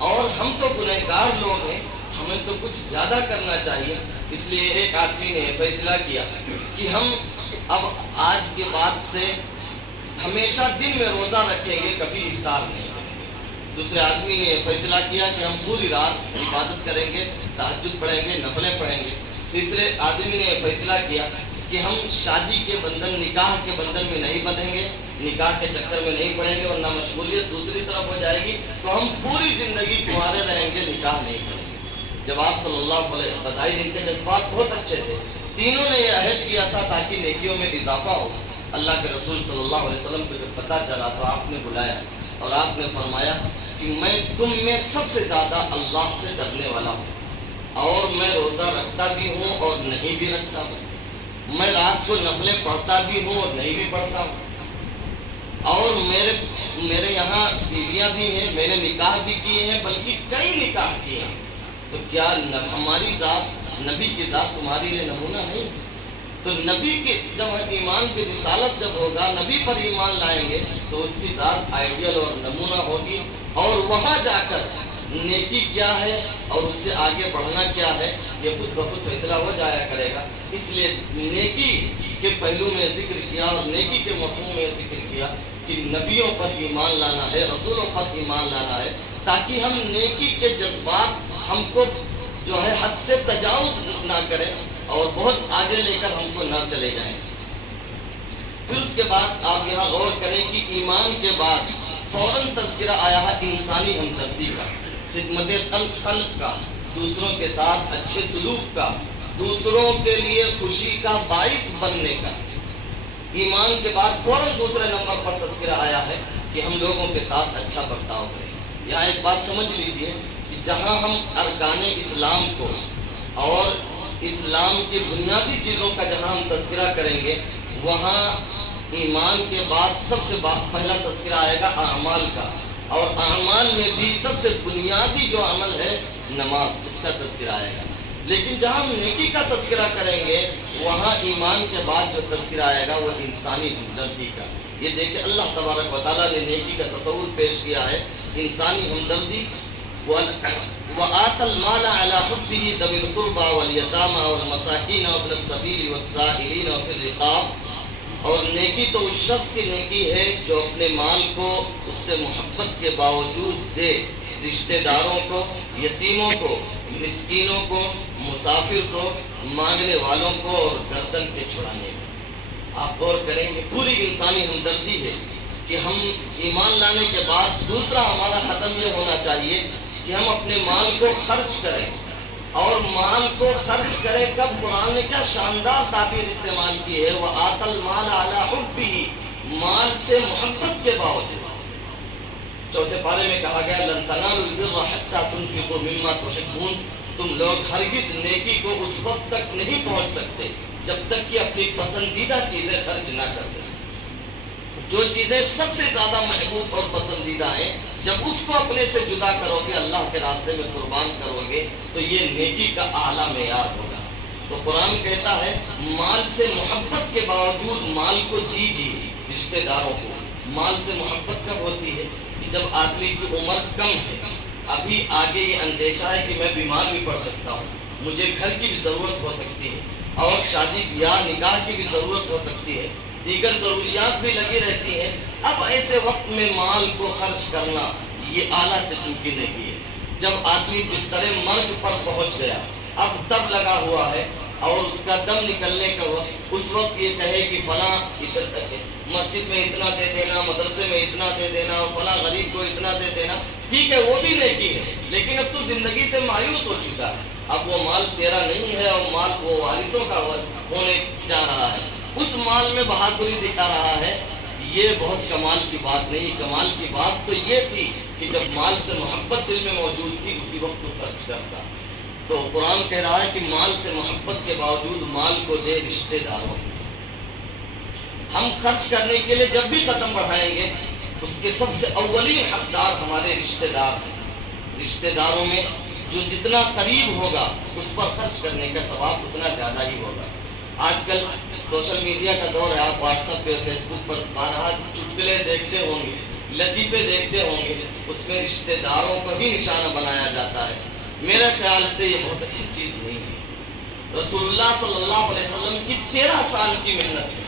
اور ہم تو گنہگار لوگ ہیں، ہمیں تو کچھ زیادہ کرنا چاہیے۔ اس لیے ایک آدمی نے فیصلہ کیا کہ ہم اب آج کے بعد سے ہمیشہ دن میں روزہ رکھیں گے، کبھی افطار نہیں کریں گے۔ دوسرے آدمی نے فیصلہ کیا کہ ہم پوری رات عبادت کریں گے، تہجد پڑھیں گے، نفلیں پڑھیں گے۔ تیسرے آدمی نے فیصلہ کیا کہ ہم شادی کے بندھن، نکاح کے بندھن میں نہیں بندھیں گے، نکاح کے چکر میں نہیں پڑیں گے، ورنہ مشغولیت دوسری طرف ہو جائے گی، تو ہم پوری زندگی کنوارے رہیں گے، نکاح نہیں کریں گے۔ جب آپ صلی اللہ علیہ وسلم، بظاہر ان کے جذبات بہت اچھے تھے، تینوں نے یہ عہد کیا تھا تاکہ نیکیوں میں اضافہ ہو۔ اللہ کے رسول صلی اللہ علیہ وسلم کو جب پتہ چلا تو آپ نے بلایا اور آپ نے فرمایا کہ میں تم میں سب سے زیادہ اللہ سے ڈرنے والا ہوں، اور میں روزہ رکھتا بھی ہوں اور نہیں بھی رکھتا ہوں، میں رات کو نفلیں پڑھتا بھی ہوں اور نہیں بھی پڑھتا ہوں، اور میرے یہاں بیویاں بھی ہیں، میں نے نکاح بھی کیے ہیں، بلکہ کئی نکاح کیے ہیں۔ تو کیا ہماری ذات، نبی کی ذات تمہارے لیے نمونہ نہیں؟ تو نبی کے جب ایمان کی رسالت جب ہوگا، نبی پر ایمان لائیں گے تو اس کی ذات آئیڈیل اور نمونہ ہوگی، اور وہاں جا کر نیکی کیا ہے اور اس سے آگے بڑھنا کیا ہے یہ خود بخود فیصلہ ہو جایا کرے گا۔ اس لیے نیکی کے پہلو میں ذکر کیا اور نیکی کے مفہوم میں ذکر کیا کہ نبیوں پر ایمان لانا ہے، رسولوں پر ایمان لانا ہے، تاکہ ہم نیکی کے جذبات ہم کو جو ہے حد سے تجاوز نہ کریں اور بہت آگے لے کر ہم کو نہ چلے جائیں۔ پھر اس کے بعد آپ یہاں غور کریں کہ ایمان کے بعد فوراً تذکرہ آیا ہے انسانی ہمدردی کا، خدمت خلق کا، دوسروں کے ساتھ اچھے سلوک کا، دوسروں کے لیے خوشی کا باعث بننے کا۔ ایمان کے بعد فوراً دوسرے نمبر پر تذکرہ آیا ہے کہ ہم لوگوں کے ساتھ اچھا برتاؤ کریں۔ یہاں ایک بات سمجھ لیجئے کہ جہاں ہم ارکان اسلام کو اور اسلام کی بنیادی چیزوں کا جہاں ہم تذکرہ کریں گے، وہاں ایمان کے بعد سب سے پہلا تذکرہ آئے گا اعمال کا، اور اعمال میں بھی سب سے بنیادی جو عمل ہے نماز، اس کا تذکرہ آئے گا۔ لیکن جہاں ہم نیکی کا تذکرہ کریں گے، وہاں ایمان کے بعد جو تذکرہ آئے گا وہ انسانی ہمدردی کا۔ یہ دیکھیں اللہ تبارک و تعالیٰ نے نیکی کا تصور پیش کیا ہے، انسانی ہمدردی۔ وَآتَ الْمَالَ عَلَى حُبِّهِ ذَوِي الْقُرْبَى وَالْيَتَامَى وَالْمَسَاكِينَ وَابْنَ السَّبِيلِ وَالسَّائِلِينَ وَفِي الرِّقَابِ۔ اور نیکی تو اس شخص کی نیکی ہے جو اپنے مال کو اس سے محبت کے باوجود دے، رشتہ داروں کو، یتیموں کو، مسکینوں کو، مسافر کو، مانگنے والوں کو اور گردن کے چھڑانے کو۔ آپ غور کریں گے پوری انسانی ہمدردی ہے کہ ہم ایمان لانے کے بعد دوسرا ہمارا قدم یہ ہونا چاہیے کہ ہم اپنے مال کو خرچ کریں، اور مال کو خرچ کریں کب؟ قرآن نے کیا شاندار تعبیر استعمال کی ہے، وَآتَ الْمَالَ عَلَى حُبِّهِ، مال سے محبت کے باوجود۔ چوتھے پارے میں کہا گیا لَن تَنَالُوا الْبِرَّ حَتَّىٰ تُنْفِقُوا مِمَّا تُحِبُّونَ، تم لوگ ہرگز نیکی کو اس وقت تک نہیں پہنچ سکتے جب تک کہ اپنی پسندیدہ چیزیں خرچ نہ کر دیں۔ جو چیزیں سب سے زیادہ محبوب اور پسندیدہ ہیں، جب اس کو اپنے سے جدا کرو گے، اللہ کے راستے میں قربان کرو گے، تو یہ نیکی کا اعلیٰ معیار ہوگا۔ تو قرآن کہتا ہے مال سے محبت کے باوجود مال کو دیجیے رشتہ داروں کو۔ مال سے محبت کب ہوتی ہے؟ کہ جب آدمی کی عمر کم ہے، ابھی آگے یہ اندیشہ ہے کہ میں بیمار بھی پڑ سکتا ہوں، مجھے گھر کی بھی ضرورت ہو سکتی ہے، اور شادی بیاہ نکاح کی بھی ضرورت ہو سکتی ہے، دیگر ضروریات بھی لگی رہتی ہیں۔ اب ایسے وقت میں مال کو خرچ کرنا یہ اعلیٰ قسم کی نیکی ہے۔ جب آدمی بستر مرگ پر پہنچ گیا، اب تب لگا ہوا ہے اور اس کا دم نکلنے کا وقت، اس وقت یہ کہے کہ فلاں مسجد میں اتنا دے دینا، مدرسے میں اتنا دے دینا، اور فلاں غریب کو اتنا دے دینا، ٹھیک ہے وہ بھی نیکی ہے، لیکن اب تو زندگی سے مایوس ہو چکا ہے، اب وہ مال تیرا نہیں ہے، اور مال وہ وارثوں کا ہونے جا رہا ہے، اس مال میں بہادری دکھا رہا ہے۔ یہ بہت کمال کی بات نہیں، کمال کی بات تو یہ تھی کہ جب مال سے محبت دل میں موجود تھی اسی وقت تو خرچ کرتا۔ تو قرآن کہہ رہا ہے کہ مال سے محبت کے باوجود مال کو دے رشتہ داروں۔ ہم خرچ کرنے کے لیے جب بھی قدم بڑھائیں گے، اس کے سب سے اولین حقدار ہمارے رشتہ دار ہیں۔ رشتہ داروں میں جو جتنا قریب ہوگا اس پر خرچ کرنے کا ثواب اتنا زیادہ ہی ہوگا۔ آج کل سوشل میڈیا کا دور ہے، آپ واٹس ایپ پہ فیس بک پر بارہا چٹکلے دیکھتے ہوں گے، لطیفے دیکھتے ہوں گے، اس میں رشتہ داروں کو ہی نشانہ بنایا جاتا ہے۔ میرے خیال سے یہ بہت اچھی چیز نہیں ہے۔ رسول اللہ صلی اللہ علیہ وسلم کی 13 سال کی محنت ہے،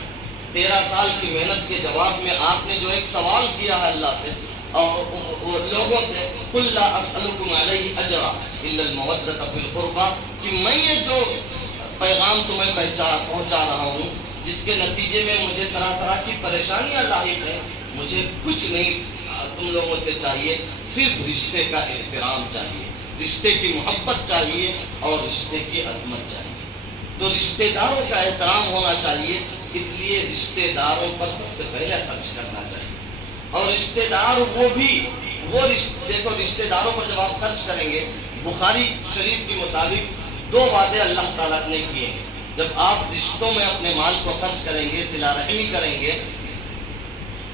13 سال کی محنت کے جواب میں آپ نے جو ایک سوال کیا ہے اللہ سے اور لوگوں سے، قُلْ لَا أَسْأَلُكُمْ عَلَيْهِ أَجْرًا إِلَّا الْمَوَدَّةَ فِي الْقُرْبَى، کہ میں یہ جو پیغام تمہیں پہنچا رہا ہوں جس کے نتیجے میں مجھے طرح طرح کی پریشانیاں لاحق ہیں، مجھے کچھ نہیں تم لوگوں سے چاہیے، صرف رشتے کا احترام چاہیے، رشتے کی محبت چاہیے اور رشتے کی عظمت چاہیے۔ تو رشتے داروں کا احترام ہونا چاہیے، اس لیے رشتے داروں پر سب سے پہلے خرچ کرنا چاہیے۔ اور رشتے دار دیکھو رشتے داروں پر جب آپ خرچ کریں گے، بخاری شریف کے مطابق 2 وعدے اللہ تعالیٰ نے کیے ہیں۔ جب آپ رشتوں میں اپنے مال کو خرچ کریں گے، صلہ رحمی کریں گے،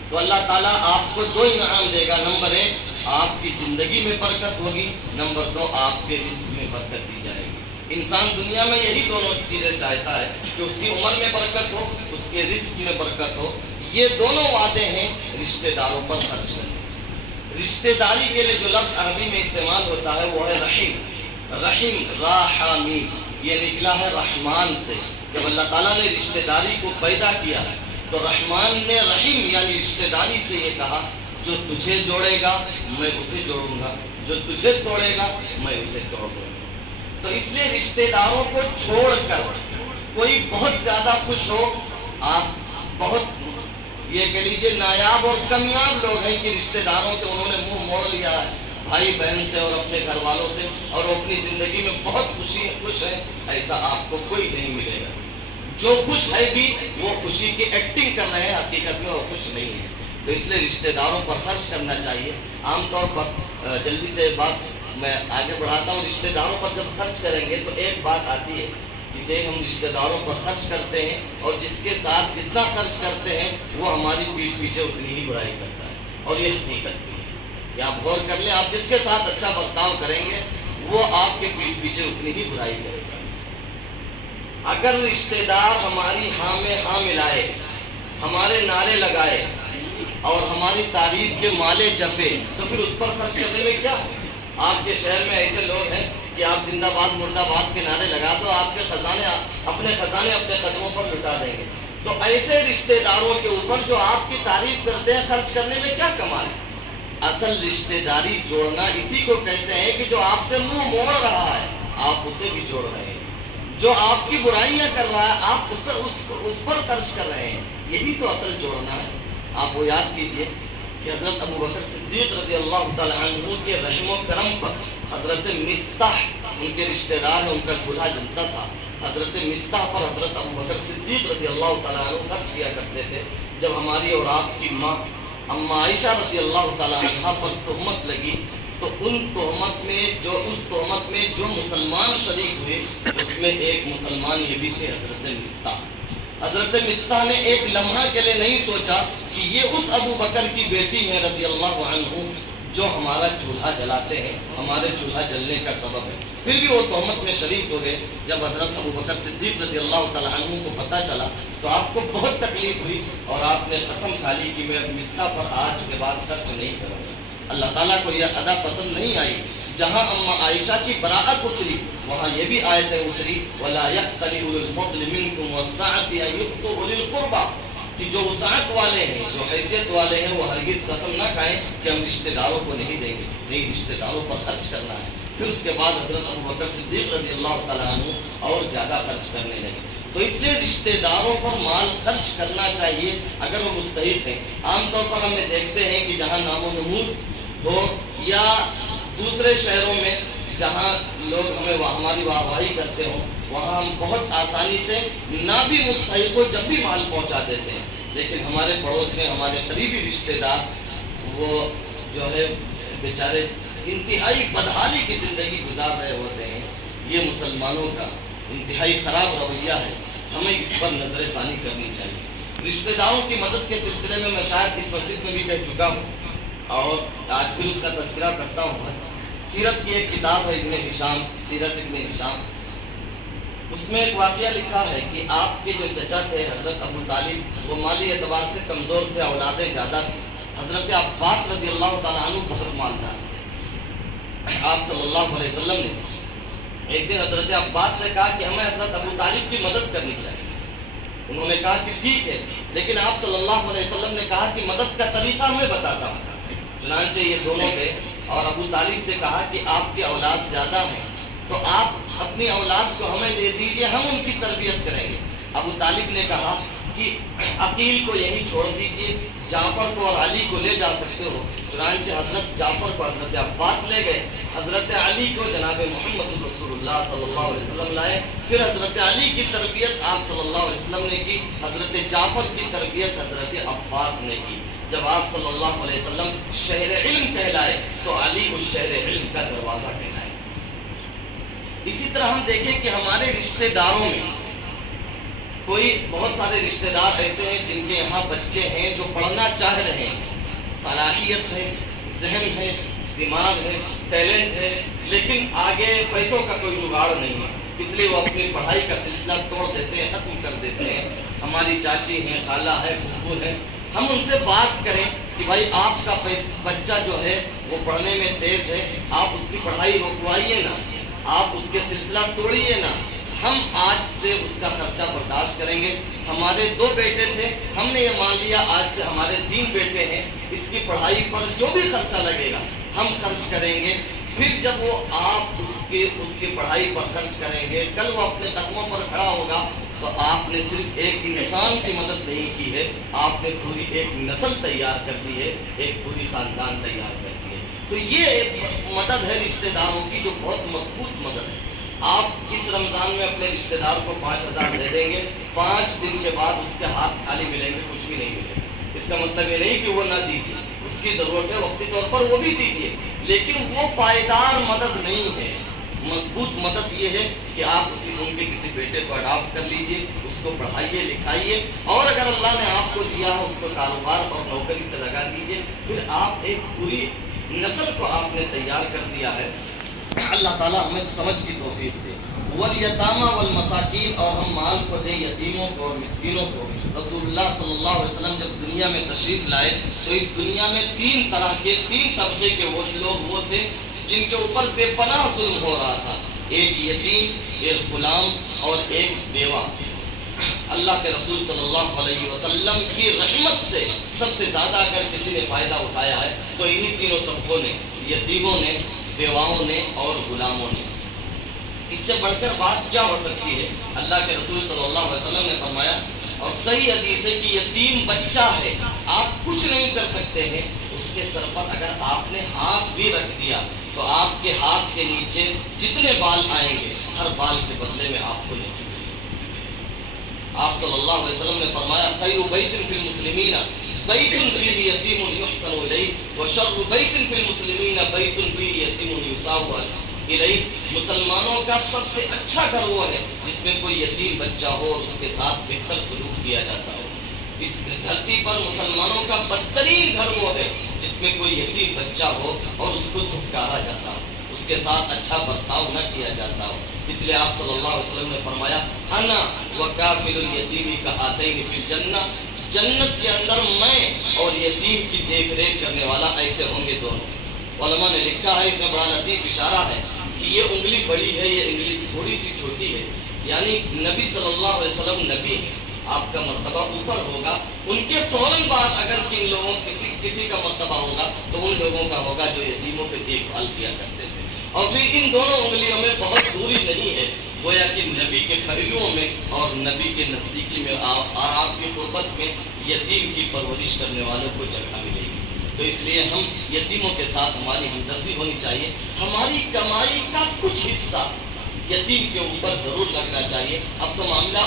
تو اللہ تعالیٰ آپ کو 2 انعام دے گا۔ نمبر 1 آپ کی زندگی میں برکت ہوگی، نمبر 2 آپ کے رزق میں برکت دی جائے گی۔ انسان دنیا میں یہی دونوں چیزیں چاہتا ہے کہ اس کی عمر میں برکت ہو، اس کے رزق میں برکت ہو۔ یہ دونوں وعدے ہیں رشتہ داروں پر خرچ کرنے۔ رشتہ داری کے لیے جو لفظ عربی میں استعمال ہوتا ہے وہ ہے رحیم۔ رحیم راحمی، یہ نکلا ہے رحمان سے۔ جب اللہ تعالیٰ نے رشتہ داری کو پیدا کیا تو رحمان نے رحیم یعنی رشتہ داری سے یہ کہا، جو تجھے جوڑے گا میں اسے جوڑوں گا، جو تجھے توڑے گا میں اسے توڑ دوں گا۔ تو اس لیے رشتہ داروں کو چھوڑ کر کوئی بہت زیادہ خوش ہو، آپ بہت یہ کہہ لیجیے نایاب اور کامیاب لوگ ہیں کہ رشتہ داروں سے انہوں نے منہ موڑ لیا ہے، بھائی بہن سے اور اپنے گھر والوں سے، اور اپنی زندگی میں بہت خوش ہے، ایسا آپ کو کوئی نہیں ملے گا۔ جو خوش ہے بھی وہ خوشی کی ایکٹنگ کر رہے ہیں، حقیقت میں وہ خوش نہیں ہے۔ تو اس لیے رشتہ داروں پر خرچ کرنا چاہیے۔ عام طور پر جلدی سے بات میں آگے بڑھاتا ہوں، رشتہ داروں پر جب خرچ کریں گے تو ایک بات آتی ہے کہ جب ہم رشتہ داروں پر خرچ کرتے ہیں اور جس کے ساتھ جتنا خرچ کرتے ہیں وہ ہماری پیٹھ پیچھے اتنی ہی برائی کرتا ہے، اور یہ حقیقت بھی ہے کہ آپ غور کر لیں، آپ جس کے ساتھ اچھا برتاؤ کریں گے وہ آپ کے پیٹھ پیچھے اتنی ہی برائی کرے گا۔ اگر رشتہ دار ہماری ہاں میں ہاں ملائے، ہمارے نعرے لگائے اور ہماری تعریف کے مالے جپے تو پھر اس پر خرچ کرنے میں کیا ہے؟ آپ کے شہر میں ایسے لوگ ہیں کہ آپ زندہ باد مرد آباد کے نعرے لگا دو، آپ کے اپنے خزانے اپنے قدموں پر لٹا دیں گے۔ تو ایسے رشتہ داروں کے اوپر جو آپ کی تعریف کرتے ہیں خرچ کرنے میں کیا کمال ہے؟ اصل رشتہ داری جوڑنا اسی کو کہتے ہیں کہ جو آپ سے منہ موڑ رہا ہے آپ اسے بھی جوڑ رہے ہیں، جو آپ کی برائیاں کر رہا ہے آپ اس پر خرچ کر رہے ہیں، یہی تو اصل جوڑنا ہے۔ آپ وہ یاد کیجئے کہ حضرت ابو بکر صدیق رضی اللہ تعالی عنہ کے رحم و کرم پر حضرت مستح، ان کے رشتہ دار ہیں، ان کا چولہا جلتا تھا، حضرت مستح پر حضرت ابو بکر صدیق رضی اللہ تعالی عنہ خرچ کیا کرتے تھے۔ جب ہماری اور آپ کی ماں اما عائشہ رضی اللہ تعالی عنہ پر تہمت لگی تو اس تہمت میں جو مسلمان شریک ہوئے اس میں ایک مسلمان یہ بھی تھے حضرت مستح۔ حضرت مستح نے ایک لمحہ کے لیے نہیں سوچا کہ یہ اس ابو بکر کی بیٹی ہے رضی اللہ عنہ جو ہمارا چولہا جلاتے ہیں، ہمارے چولہا جلنے کا سبب ہے۔ پھر بھی وہ تہمت میں شریک ہو گئے۔ جب حضرت ابو بکر صدیق رضی اللہ تعالی عنہ کو پتہ چلا تو آپ کو بہت تکلیف ہوئی اور آپ نے قسم کھا لی کہ میں مستح پر آج کے بعد خرچ نہیں کروں گا۔ اللہ تعالیٰ کو یہ ادا پسند نہیں آئی۔ جہاں اما عائشہ کی براءت اتری وہاں یہ بھی آیتیں اتری وَلَا يَأْتَلِ أُولُو الْفَضْلِ مِنْكُمْ وَالسَّعَةِ أَن يُؤْتُوا أُولِي الْقُرْبَى، کہ جو وسعت والے ہیں، جو حیثیت والے ہیں، وہ ہرگز قسم نہ کھائیں کہ ہم رشتہ داروں کو نہیں دیں گے، نہیں، رشتہ داروں پر خرچ کرنا ہے۔ پھر اس کے بعد حضرت ابو بکر صدیق رضی اللہ تعالیٰ عنہ اور زیادہ خرچ کرنے لگے۔ تو اس لیے رشتہ داروں پر مال خرچ کرنا چاہیے اگر وہ مستحق ہیں۔ عام طور پر ہم دیکھتے ہیں کہ جہاں نام و نمود ہو یا دوسرے شہروں میں جہاں لوگ ہماری واہواہی کرتے ہوں وہاں ہم بہت آسانی سے نہ بھی مستحق ہو جب بھی مال پہنچا دیتے ہیں، لیکن ہمارے پڑوس میں ہمارے قریبی رشتہ دار وہ جو ہے بیچارے انتہائی بدحالی کی زندگی گزار رہے ہوتے ہیں۔ یہ مسلمانوں کا انتہائی خراب رویہ ہے، ہمیں اس پر نظر ثانی کرنی چاہیے۔ رشتہ داروں کی مدد کے سلسلے میں میں شاید اس مسجد میں بھی کہہ چکا ہوں اور آج پھر اس کا تذکرہ کرتا ہوں۔ سیرت کی ایک کتاب ہے ابن ہشام، سیرت ابن ہشام، اس میں ایک واقعہ لکھا ہے کہ آپ کے جو چچا تھے حضرت ابو طالب، وہ مالی اعتبار سے کمزور تھے، اولادیں زیادہ تھیں۔ حضرت عباس رضی اللہ تعالیٰ عنہ بہت مالدار تھے۔ آپ صلی اللہ علیہ وسلم نے ایک دن حضرت عباس سے کہا کہ ہمیں حضرت ابو طالب کی مدد کرنی چاہیے۔ انہوں نے کہا کہ ٹھیک ہے، لیکن آپ صلی اللہ علیہ وسلم نے کہا کہ مدد کا طریقہ میں بتاتا ہوں۔ چنانچہ یہ دونوں گئے اور ابو طالب سے کہا کہ آپ کی اولاد زیادہ ہیں تو آپ اپنی اولاد کو ہمیں دے دیجئے، ہم ان کی تربیت کریں گے۔ ابو طالب نے کہا کہ عقیل کو یہیں چھوڑ دیجئے، جعفر کو اور علی کو لے جا سکتے ہو۔ چنانچہ حضرت جعفر کو حضرت عباس لے گئے، حضرت علی کو جناب محمد رسول اللہ صلی اللہ علیہ وسلم لائے۔ پھر حضرت علی کی تربیت آپ صلی اللہ علیہ وسلم نے کی، حضرت جعفر کی تربیت حضرت عباس نے کی۔ جب آپ صلی اللہ علیہ وسلم شہر علم کہلائے تو علی اس شہر علم کا دروازہ کہلائے۔ اسی طرح ہم دیکھیں کہ ہمارے رشتہ داروں میں کوئی بہت سارے رشتہ دار ایسے ہیں جن کے یہاں بچے ہیں جو پڑھنا چاہ رہے ہیں، صلاحیت ہے، ذہن ہے، دماغ ہے، ٹیلنٹ ہے، لیکن آگے پیسوں کا کوئی جگاڑ نہیں ہے، اس لیے وہ اپنی پڑھائی کا سلسلہ توڑ دیتے ہیں، ختم کر دیتے ہیں۔ ہماری چاچی ہیں، خالہ ہے، پھوپھو ہے، ہم ان سے بات کریں کہ بھائی آپ کا بچہ جو ہے وہ پڑھنے میں تیز ہے، آپ اس کی پڑھائی روکوائیے نا، آپ اس کے سلسلہ توڑیے نا، ہم آج سے اس کا خرچہ برداشت کریں گے۔ ہمارے 2 بیٹے تھے، ہم نے یہ مان لیا آج سے ہمارے 3 بیٹے ہیں، اس کی پڑھائی پر جو بھی خرچہ لگے گا ہم خرچ کریں گے۔ پھر جب وہ آپ اس کی پڑھائی پر خرچ کریں گے، کل وہ اپنے قدموں پر کھڑا ہوگا تو آپ نے صرف ایک انسان کی مدد نہیں کی ہے، آپ نے پوری ایک نسل تیار کر دی ہے، ایک پوری خاندان تیار کر دی ہے۔ تو یہ ایک مدد ہے رشتہ داروں کی جو بہت مضبوط مدد ہے۔ آپ اس رمضان میں اپنے رشتہ دار کو 5000 دے دیں گے، 5 دن کے بعد اس کے ہاتھ خالی ملیں گے، کچھ بھی نہیں ملے گا۔ اس کا مطلب یہ نہیں کہ وہ نہ دیجیے، اس کی ضرورت ہے وقتی طور پر وہ بھی دیجیے، لیکن وہ پائیدار مدد نہیں ہے۔ مضبوط مدد یہ ہے کہ آپ ان کے کسی بیٹے کو اڈاپٹ کر لیجئے، اس کو پڑھائیے لکھائیے، اور اگر اللہ نے آپ کو دیا اس کو کاروبار اور نوکری سے لگا دیجئے، پھر آپ ایک پوری نسل کو آپ نے تیار کر دیا ہے۔ اللہ تعالیٰ ہمیں سمجھ کی توفیق دے۔ والیتامى والمساکین، اور ہم مال کو دیں یتیموں کو اور مسکینوں کو۔ رسول اللہ صلی اللہ علیہ وسلم جب دنیا میں تشریف لائے تو اس دنیا میں 3 طرح کے 3 طبقے کے وہ لوگ وہ تھے جن کے اوپر بے پناہ ظلم ہو رہا تھا، ایک یتیم، ایک غلام اور ایک بیوہ۔ اللہ کے رسول صلی اللہ علیہ وسلم کی رحمت سے سب سے زیادہ اگر کسی نے فائدہ اٹھایا ہے تو انہی تینوں طبقوں نے، یتیموں نے، بیواؤں نے اور غلاموں نے۔ اس سے بڑھ کر بات کیا ہو سکتی ہے؟ اللہ کے رسول صلی اللہ علیہ وسلم نے فرمایا، اور صحیح حدیث ہے کہ یتیم بچہ ہے، آپ کچھ نہیں کر سکتے ہیں، اس کے سر پر اگر آپ نے ہاتھ بھی رکھ دیا تو آپ کے ہاتھ کے نیچے جتنے بال آئیں گے ہر بال کے بدلے میں آپ کو نہیں ملے گا۔ آپ صلی اللہ علیہ وسلم نے فرمایا، خیر بیت فی المسلمین بیت فیہ یتیم یحسن الیہ وشر بیت فی المسلمین بیت فیہ یتیم یساء الیہ۔ مسلمانوں کا سب سے اچھا گھر وہ ہے جس میں کوئی یتیم بچہ ہو اور اس کے ساتھ بہتر سلوک کیا جاتا ہو۔ اس دھرتی پر مسلمانوں کا بدترین گھر وہ ہے جس میں کوئی یتیم بچہ ہو اور اس کو دھتکارا جاتا ہو، اس کے ساتھ اچھا برتاؤ نہ کیا جاتا ہو۔ اس لیے آپ صلی اللہ علیہ وسلم نے فرمایا، انا وکافل الیتیم کہاتین فی الجنہ، جنت کے اندر میں اور یتیم کی دیکھ ریکھ کرنے والا ایسے ہوں گے دونوں۔ علماء نے لکھا ہے، اس میں بڑا لطیف اشارہ ہے کہ یہ انگلی بڑی ہے، یہ انگلی تھوڑی سی چھوٹی ہے، یعنی نبی صلی اللہ علیہ وسلم نبی ہیں، آپ کا مرتبہ اوپر ہوگا، ان کے فوراً بعد اگر کن لوگوں کسی کا مرتبہ ہوگا تو ان لوگوں کا ہوگا جو یتیموں کی دیکھ بھال کیا کرتے تھے۔ اور پھر ان دونوں انگلیوں میں بہت دوری نہیں ہے، گویا کہ نبی کے پہلوؤں میں اور نبی کے نزدیکی میں اور آپ کی قربت میں یتیم کی پرورش کرنے والوں کو جگہ ملے گی۔ تو اس لیے ہم یتیموں کے ساتھ ہماری ہمدردی ہونی چاہیے، ہماری کمائی کا کچھ حصہ یتیم کے اوپر ضرور لگنا چاہیے۔ اب تو معاملہ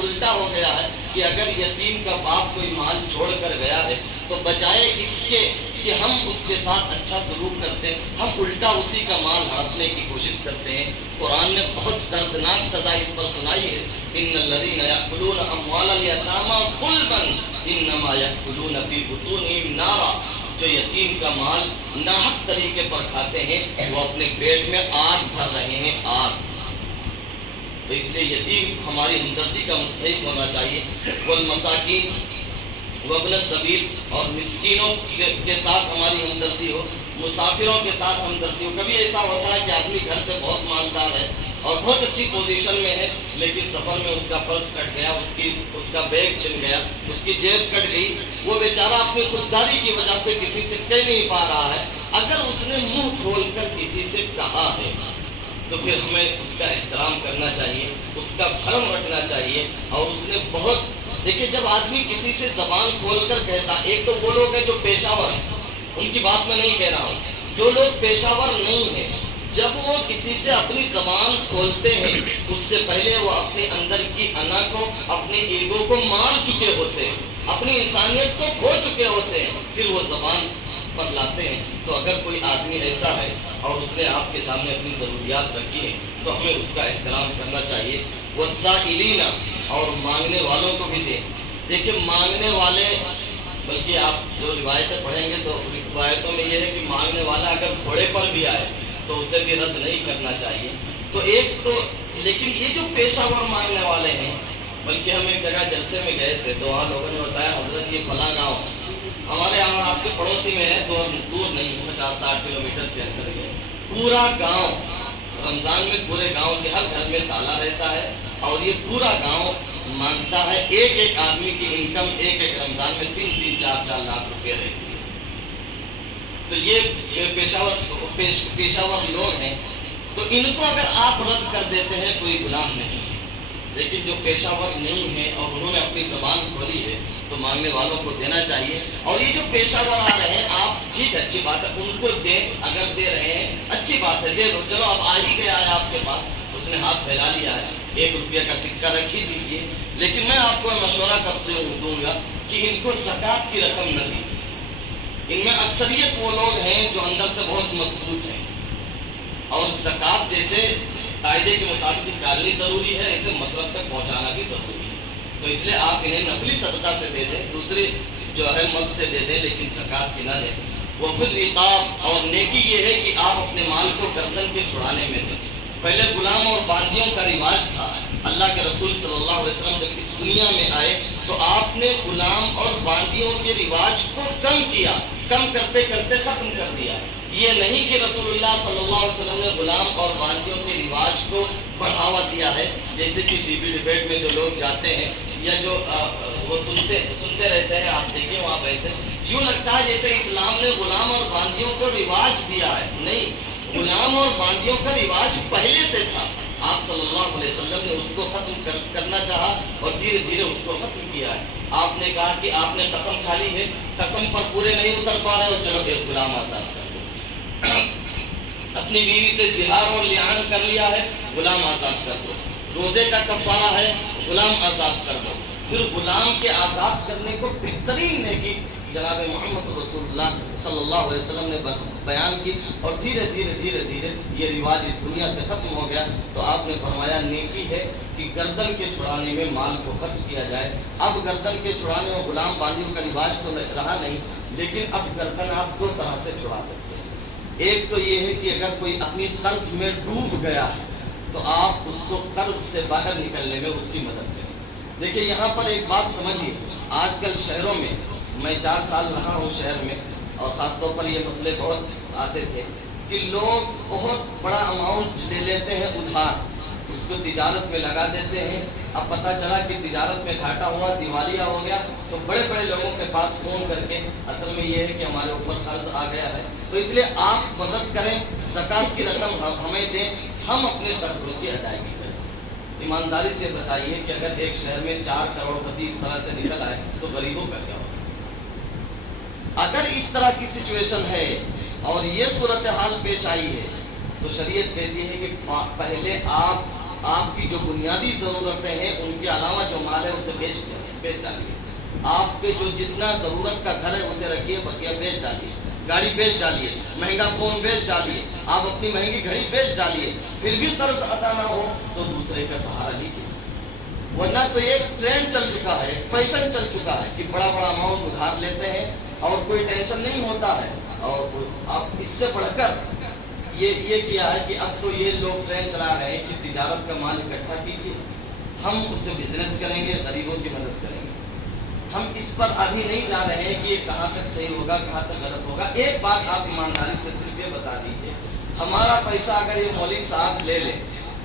الٹا ہو گیا ہے کہ اگر یتیم کا باپ کوئی مال چھوڑ کر گیا ہے تو بجائے اس کے کہ ہم اس کے ساتھ اچھا سلوک کرتے ہیں، ہم الٹا اسی کا مال ہڑپنے کی کوشش کرتے ہیں۔ قرآن نے بہت دردناک سزا اس پر سنائی ہے، ان الذین یأکلون اموال الیتامی ظلما انما یأکلون فی بطونہم نارا۔ جو یتیم کا مال ناحق طریقے پر کھاتے ہیں وہ اپنے پیٹ میں آگ بھر رہے ہیں، آگ۔ تو اس لیے یتیم ہماری ہمدردی کا مستحق ہونا چاہیے. والمساکین وابن السبیل، اور مسکینوں کے ساتھ ہماری ہمدردی ہو، مسافروں کے ساتھ ہمدردی ہو. کبھی ایسا ہوتا ہے کہ آدمی گھر سے بہت مالدار ہے اور بہت اچھی پوزیشن میں ہے، لیکن سفر میں اس کا پرس کٹ گیا، اس کا بیگ چھن گیا، اس کی جیب کٹ گئی. وہ بیچارہ اپنی خودداری کی وجہ سے کسی سے کہہ نہیں پا رہا ہے. اگر اس نے منہ کھول کر کسی سے کہا ہے تو پھر ہمیں اس کا احترام کرنا چاہیے، اس کا بھرم رکھنا چاہیے. اور اس نے بہت دیکھیں، جب آدمی کسی سے زبان کھول کر کہتا، ایک تو وہ لوگ ہیں جو پیشہ ور ہیں، ان کی بات میں نہیں کہہ رہا ہوں. جو لوگ پیشہ ور نہیں ہیں، جب وہ کسی سے اپنی زبان کھولتے ہیں، اس سے پہلے وہ اپنے اندر کی انا کو، اپنے ایگو کو مار چکے ہوتے ہیں، اپنی انسانیت کو کھو چکے ہوتے ہیں، پھر وہ زبان پر لاتے ہیں. تو اگر کوئی آدمی ایسا ہے اور اس نے آپ کے سامنے اپنی ضروریات رکھی ہیں تو ہمیں اس کا احترام کرنا چاہیے. والسائلین، اور مانگنے والوں کو بھی دیں. دیکھیں مانگنے والے، بلکہ آپ جو روایتیں پڑھیں گے تو روایتوں میں یہ ہے کہ مانگنے والا اگر گھوڑے پر بھی آئے تو اسے بھی رد نہیں کرنا چاہیے. تو ایک تو لیکن یہ جو پیشہ ور مانگنے والے ہیں، بلکہ ہم ایک جگہ جلسے میں گئے تھے تو وہاں لوگوں نے بتایا حضرت یہ فلاں گاؤں ہمارے یہاں آپ کے پڑوسی میں ہے، دور نہیں، 50-60 کلومیٹر کے اندر ہے. پورا گاؤں رمضان میں پورے گاؤں کے ہر گھر میں تالا رہتا ہے اور یہ پورا گاؤں مانگتا ہے. ایک آدمی کی انکم ایک رمضان میں 3-3, 4-4 لاکھ روپے رہتی ہے. تو یہ پیشہ ور لوگ ہیں. تو ان کو اگر آپ رد کر دیتے ہیں کوئی گناہ نہیں، لیکن جو پیشہ ور نہیں ہے اور انہوں نے اپنی زبان کھولی ہے تو مانگنے والوں کو دینا چاہیے. اور یہ جو پیشہ ور آ رہے ہیں، آپ ٹھیک ہے، اچھی بات ہے، ان کو دیں. اگر دے رہے ہیں اچھی بات ہے، دے دو. چلو اب آ ہی گیا ہے آپ کے پاس، اس نے ہاتھ پھیلا لیا ہے، 1 روپیہ کا سکہ رکھ ہی دیجیے. لیکن میں آپ کو مشورہ دوں گا کہ ان کو زکوٰۃ کی رقم نہ دیجیے. ان میں اکثریت وہ لوگ ہیں جو اندر سے بہت مضبوط ہیں، اور زکوٰۃ جیسے قاعدے کے مطابق نکالنی ضروری ہے، اسے مصرف تک پہنچانا بھی ضروری ہے. تو اس لیے آپ انہیں نفلی صدقہ سے دے دیں، دوسرے جو ہے مد سے دے دیں، لیکن زکوٰۃ کی نہ دیں. وفی الرقاب، اور نیکی یہ ہے کہ آپ اپنے مال کو گردن کے چھڑانے میں دیں. پہلے غلام اور باندیوں کا رواج تھا. اللہ کے رسول صلی اللہ علیہ وسلم جب اس دنیا میں آئے تو آپ نے غلام اور باندیوں کے رواج کو کم کیا، کم کرتے کرتے ختم کر دیا. یہ نہیں کہ رسول اللہ صلی اللہ علیہ وسلم نے غلام اور باندیوں کے رواج کو بڑھاوا دیا ہے. جیسے کہ ٹی وی ڈیبیٹ میں جو لوگ جاتے ہیں یا جو وہ سنتے رہتے ہیں، آپ دیکھیں وہاں ایسے یوں لگتا ہے جیسے اسلام نے غلام اور باندیوں کو رواج دیا ہے. نہیں، غلام اور باندیوں کا رواج پہلے سے تھا. آپ صلی اللہ علیہ وسلم نے اس کو ختم کرنا چاہا اور دھیرے دھیرے اس کو ختم کیا ہے. آپ نے کہا کہ آپ نے قسم کھا لی ہے، قسم پر پورے نہیں اتر پا رہے ہو، چلو ایک غلام آزاد کر دو. اپنی بیوی سے زہار اور لعان کر لیا ہے، غلام آزاد کر دو. روزے کا کفارہ ہے، غلام آزاد کر دو. پھر غلام کے آزاد کرنے کو بہترین نیکی جناب محمد رسول اللہ صلی اللہ علیہ وسلم نے بیان کی، اور دھیرے دھیرے یہ رواج اس دنیا سے ختم ہو گیا. تو آپ نے فرمایا نیکی ہے کہ گردن کے چھڑانے میں مال کو خرچ کیا جائے. اب گردن کے چھڑانے میں غلام باندیوں کا رواج تو رہا نہیں، لیکن اب گردن آپ 2 طرح سے چھڑا سکتے ہیں. ایک تو یہ ہے کہ اگر کوئی اپنی قرض میں ڈوب گیا ہے تو آپ اس کو قرض سے باہر نکلنے میں اس کی مدد کریں. دیکھیں یہاں پر ایک بات سمجھیے، آج کل شہروں میں 4 سال رہا ہوں شہر میں، اور خاص طور پر یہ مسئلے بہت آتے تھے کہ لوگ بہت بڑا اماؤنٹ لے لیتے ہیں ادھار، اس کو تجارت میں لگا دیتے ہیں. اب پتہ چلا کہ تجارت میں گھاٹا ہوا، دیوالیہ ہو گیا، تو بڑے لوگوں کے پاس فون کر کے اصل میں یہ ہے کہ ہمارے اوپر قرض آ گیا ہے. تو اس لیے آپ مدد کریں، زکوٰۃ کی رقم ہمیں دیں، ہم اپنے قرضوں کی ادائیگی کریں. ایمانداری سے بتائیے کہ اگر ایک شہر میں 4 کروڑ پتی اس طرح سے نکل آئے تو غریبوں کا کیا ہوگا؟ اگر اس طرح کی سچویشن ہے اور یہ صورتحال پیش آئی ہے تو شریعت کہتی ہے کہ پہلے آپ کی جو بنیادی ضرورتیں ہیں ان کے علاوہ جو مال ہے اسے بیچ ڈالیے. آپ کے جو جتنا ضرورت کا گھر ہے اسے رکھیے، بقیہ بیچ ڈالیے. گاڑی بیچ ڈالیے، مہنگا فون بیچ ڈالیے، آپ اپنی مہنگی گھڑی بیچ ڈالیے. پھر بھی قرض ادا نہ ہو تو دوسرے کا سہارا لیجیے. ورنہ تو ایک ٹرینڈ چل چکا ہے، ایک فیشن چل چکا ہے کہ بڑا اماؤنٹ ادھار لیتے ہیں اور کوئی ٹینشن نہیں ہوتا ہے. اور آپ اس سے بڑھ کر یہ کیا ہے کہ اب تو یہ لوگ ٹرین چلا رہے ہیں کہ تجارت کا مال اکٹھا کیجیے، ہم اس سے بزنس کریں گے، غریبوں کی مدد کریں گے۔ ہم اس پر ابھی نہیں جا رہے ہیں کہ یہ کہاں تک صحیح ہوگا، کہاں تک غلط ہوگا۔ ایک بات آپ ایمانداری سے صرف یہ بتا دیجیے، ہمارا پیسہ اگر یہ مولوی صاحب لے لے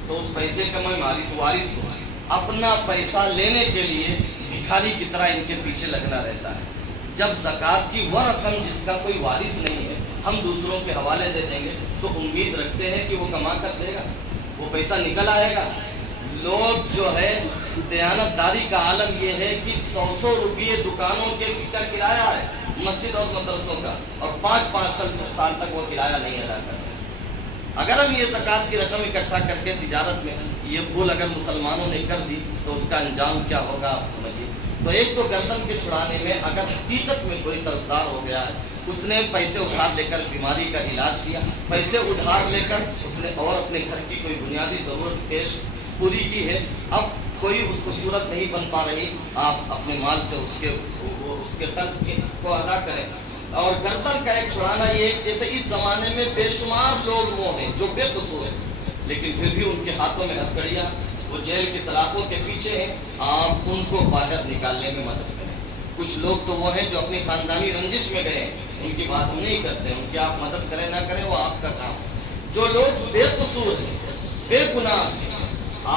تو اس پیسے کا میں وارث ہوں، اپنا پیسہ لینے کے لیے بھکاری کی طرح ان کے پیچھے لگنا رہتا ہے۔ جب زکوٰۃ کی وہ رقم جس کا کوئی وارث نہیں ہے ہم دوسروں کے حوالے دے دیں گے تو امید رکھتے ہیں کہ وہ کما کر دے گا، وہ پیسہ نکل آئے گا۔ لوگ جو ہے دیانت داری کا عالم یہ ہے کہ 100 روپئے دکانوں کے کا کرایہ ہے مسجد اور مدرسوں کا، اور 5 سال تک وہ کرایہ نہیں ادا کر رہے۔ اگر ہم یہ زکوٰۃ کی رقم اکٹھا کر کے تجارت میں یہ بھول اگر مسلمانوں نے کر دی تو اس کا انجام کیا ہوگا آپ سمجھیے۔ تو ایک تو گردن کے چھڑانے میں اگر حقیقت میں کوئی قرضدار ہو گیا ہے، اس نے پیسے ادھار لے کر بیماری کا علاج کیا، پیسے ادھار لے کر اس نے اور اپنے گھر کی کوئی بنیادی ضرورت پوری کی ہے، اب کوئی اس کو صورت نہیں بن پا رہی، آپ اپنے مال سے اس کے قرض کو ادا کریں۔ اور گردن کا ایک چھڑانا یہ ہے، جیسے اس زمانے میں بے شمار لوگ وہ ہیں جو بے قصور ہیں لیکن پھر بھی ان کے ہاتھوں میں ہتھکڑیاں، وہ جیل کی سلاخوں کے پیچھے ہیں، آپ ان کو باہر نکالنے میں مدد کریں۔ کچھ لوگ تو وہ ہیں جو اپنی خاندانی رنجش میں گئے ہیں، ان کی بات ہم نہیں کرتے، ان کی آپ مدد کریں نہ کریں وہ آپ کا کام۔ جو لوگ بے قصور ہیں، بے گناہ ہیں،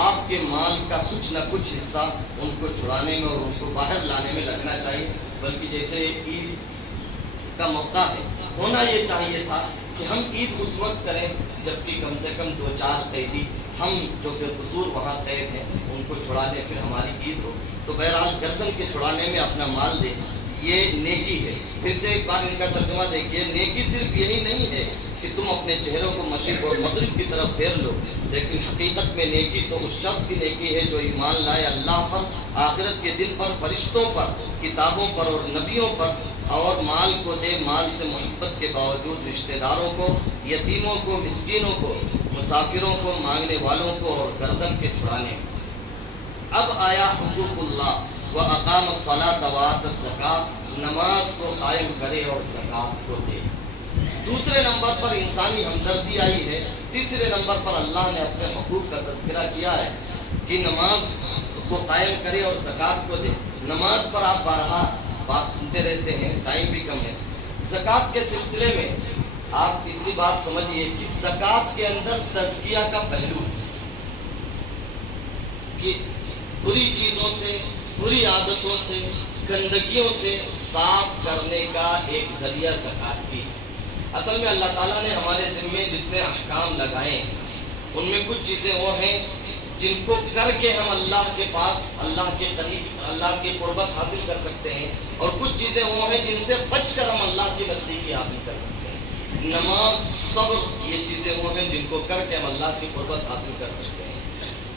آپ کے مال کا کچھ نہ کچھ حصہ ان کو چھڑانے میں اور ان کو باہر لانے میں لگنا چاہیے۔ بلکہ جیسے عید کا موقع ہے، ہونا یہ چاہیے تھا کہ ہم عید اس وقت کریں جبکہ کم سے کم 2-4 قیدی ہم جو بے قصور وہاں قید ہیں ان کو چھڑا دیں، پھر ہماری عید ہو۔ تو بہرحال گردن کے چھڑانے میں اپنا مال دیں، یہ نیکی ہے۔ پھر سے ایک بار ان کا ترجمہ دیکھیے، نیکی صرف یہی نہیں ہے کہ تم اپنے چہروں کو مشرق اور مغرب کی طرف پھیر لو، لیکن حقیقت میں نیکی تو اس شخص کی نیکی ہے جو ایمان لائے اللہ پر، آخرت کے دن پر، فرشتوں پر، کتابوں پر اور نبیوں پر، اور مال کو دے، مال سے محبت کے باوجود رشتہ داروں کو، یتیموں کو، مسکینوں کو، مسافروں کو، مانگنے والوں کو، اور گردن کے چھڑانے۔ اب آیا حقوق اللہ وَأَقَامَ الصَّلَاةَ وَآتَى الزَّكَاةَ، نماز کو قائم کرے اور زکوٰۃ کو دے۔ دوسرے نمبر پر انسانی ہمدردی آئی ہے، تیسرے نمبر پر اللہ نے اپنے حقوق کا تذکرہ کیا ہے کہ نماز کو قائم کرے اور زکوٰۃ کو دے۔ نماز پر آپ بارہا بات سنتے رہتے ہیں، ٹائم بھی کم ہے۔ زکوٰۃ کے سلسلے میں آپ اتنی بات سمجھیے کہ زکوٰۃ کے اندر تزکیہ کا پہلو کہ بری چیزوں سے، بری عادتوں سے، گندگیوں سے صاف کرنے کا ایک ذریعہ زکوٰۃ بھی ہے۔ اصل میں اللہ تعالیٰ نے ہمارے ذمے جتنے احکام لگائے ہیں ان میں کچھ چیزیں وہ ہیں جن کو کر کے ہم اللہ کے پاس، اللہ کے قریب، اللہ کی قربت حاصل کر سکتے ہیں، اور کچھ چیزیں وہ ہیں جن سے بچ کر ہم اللہ کی نزدیکی حاصل کر سکتے ہیں۔ نماز، صبر، یہ چیزیں وہ ہیں جن کو کر کے ہم اللہ کی قربت حاصل کر سکتے ہیں،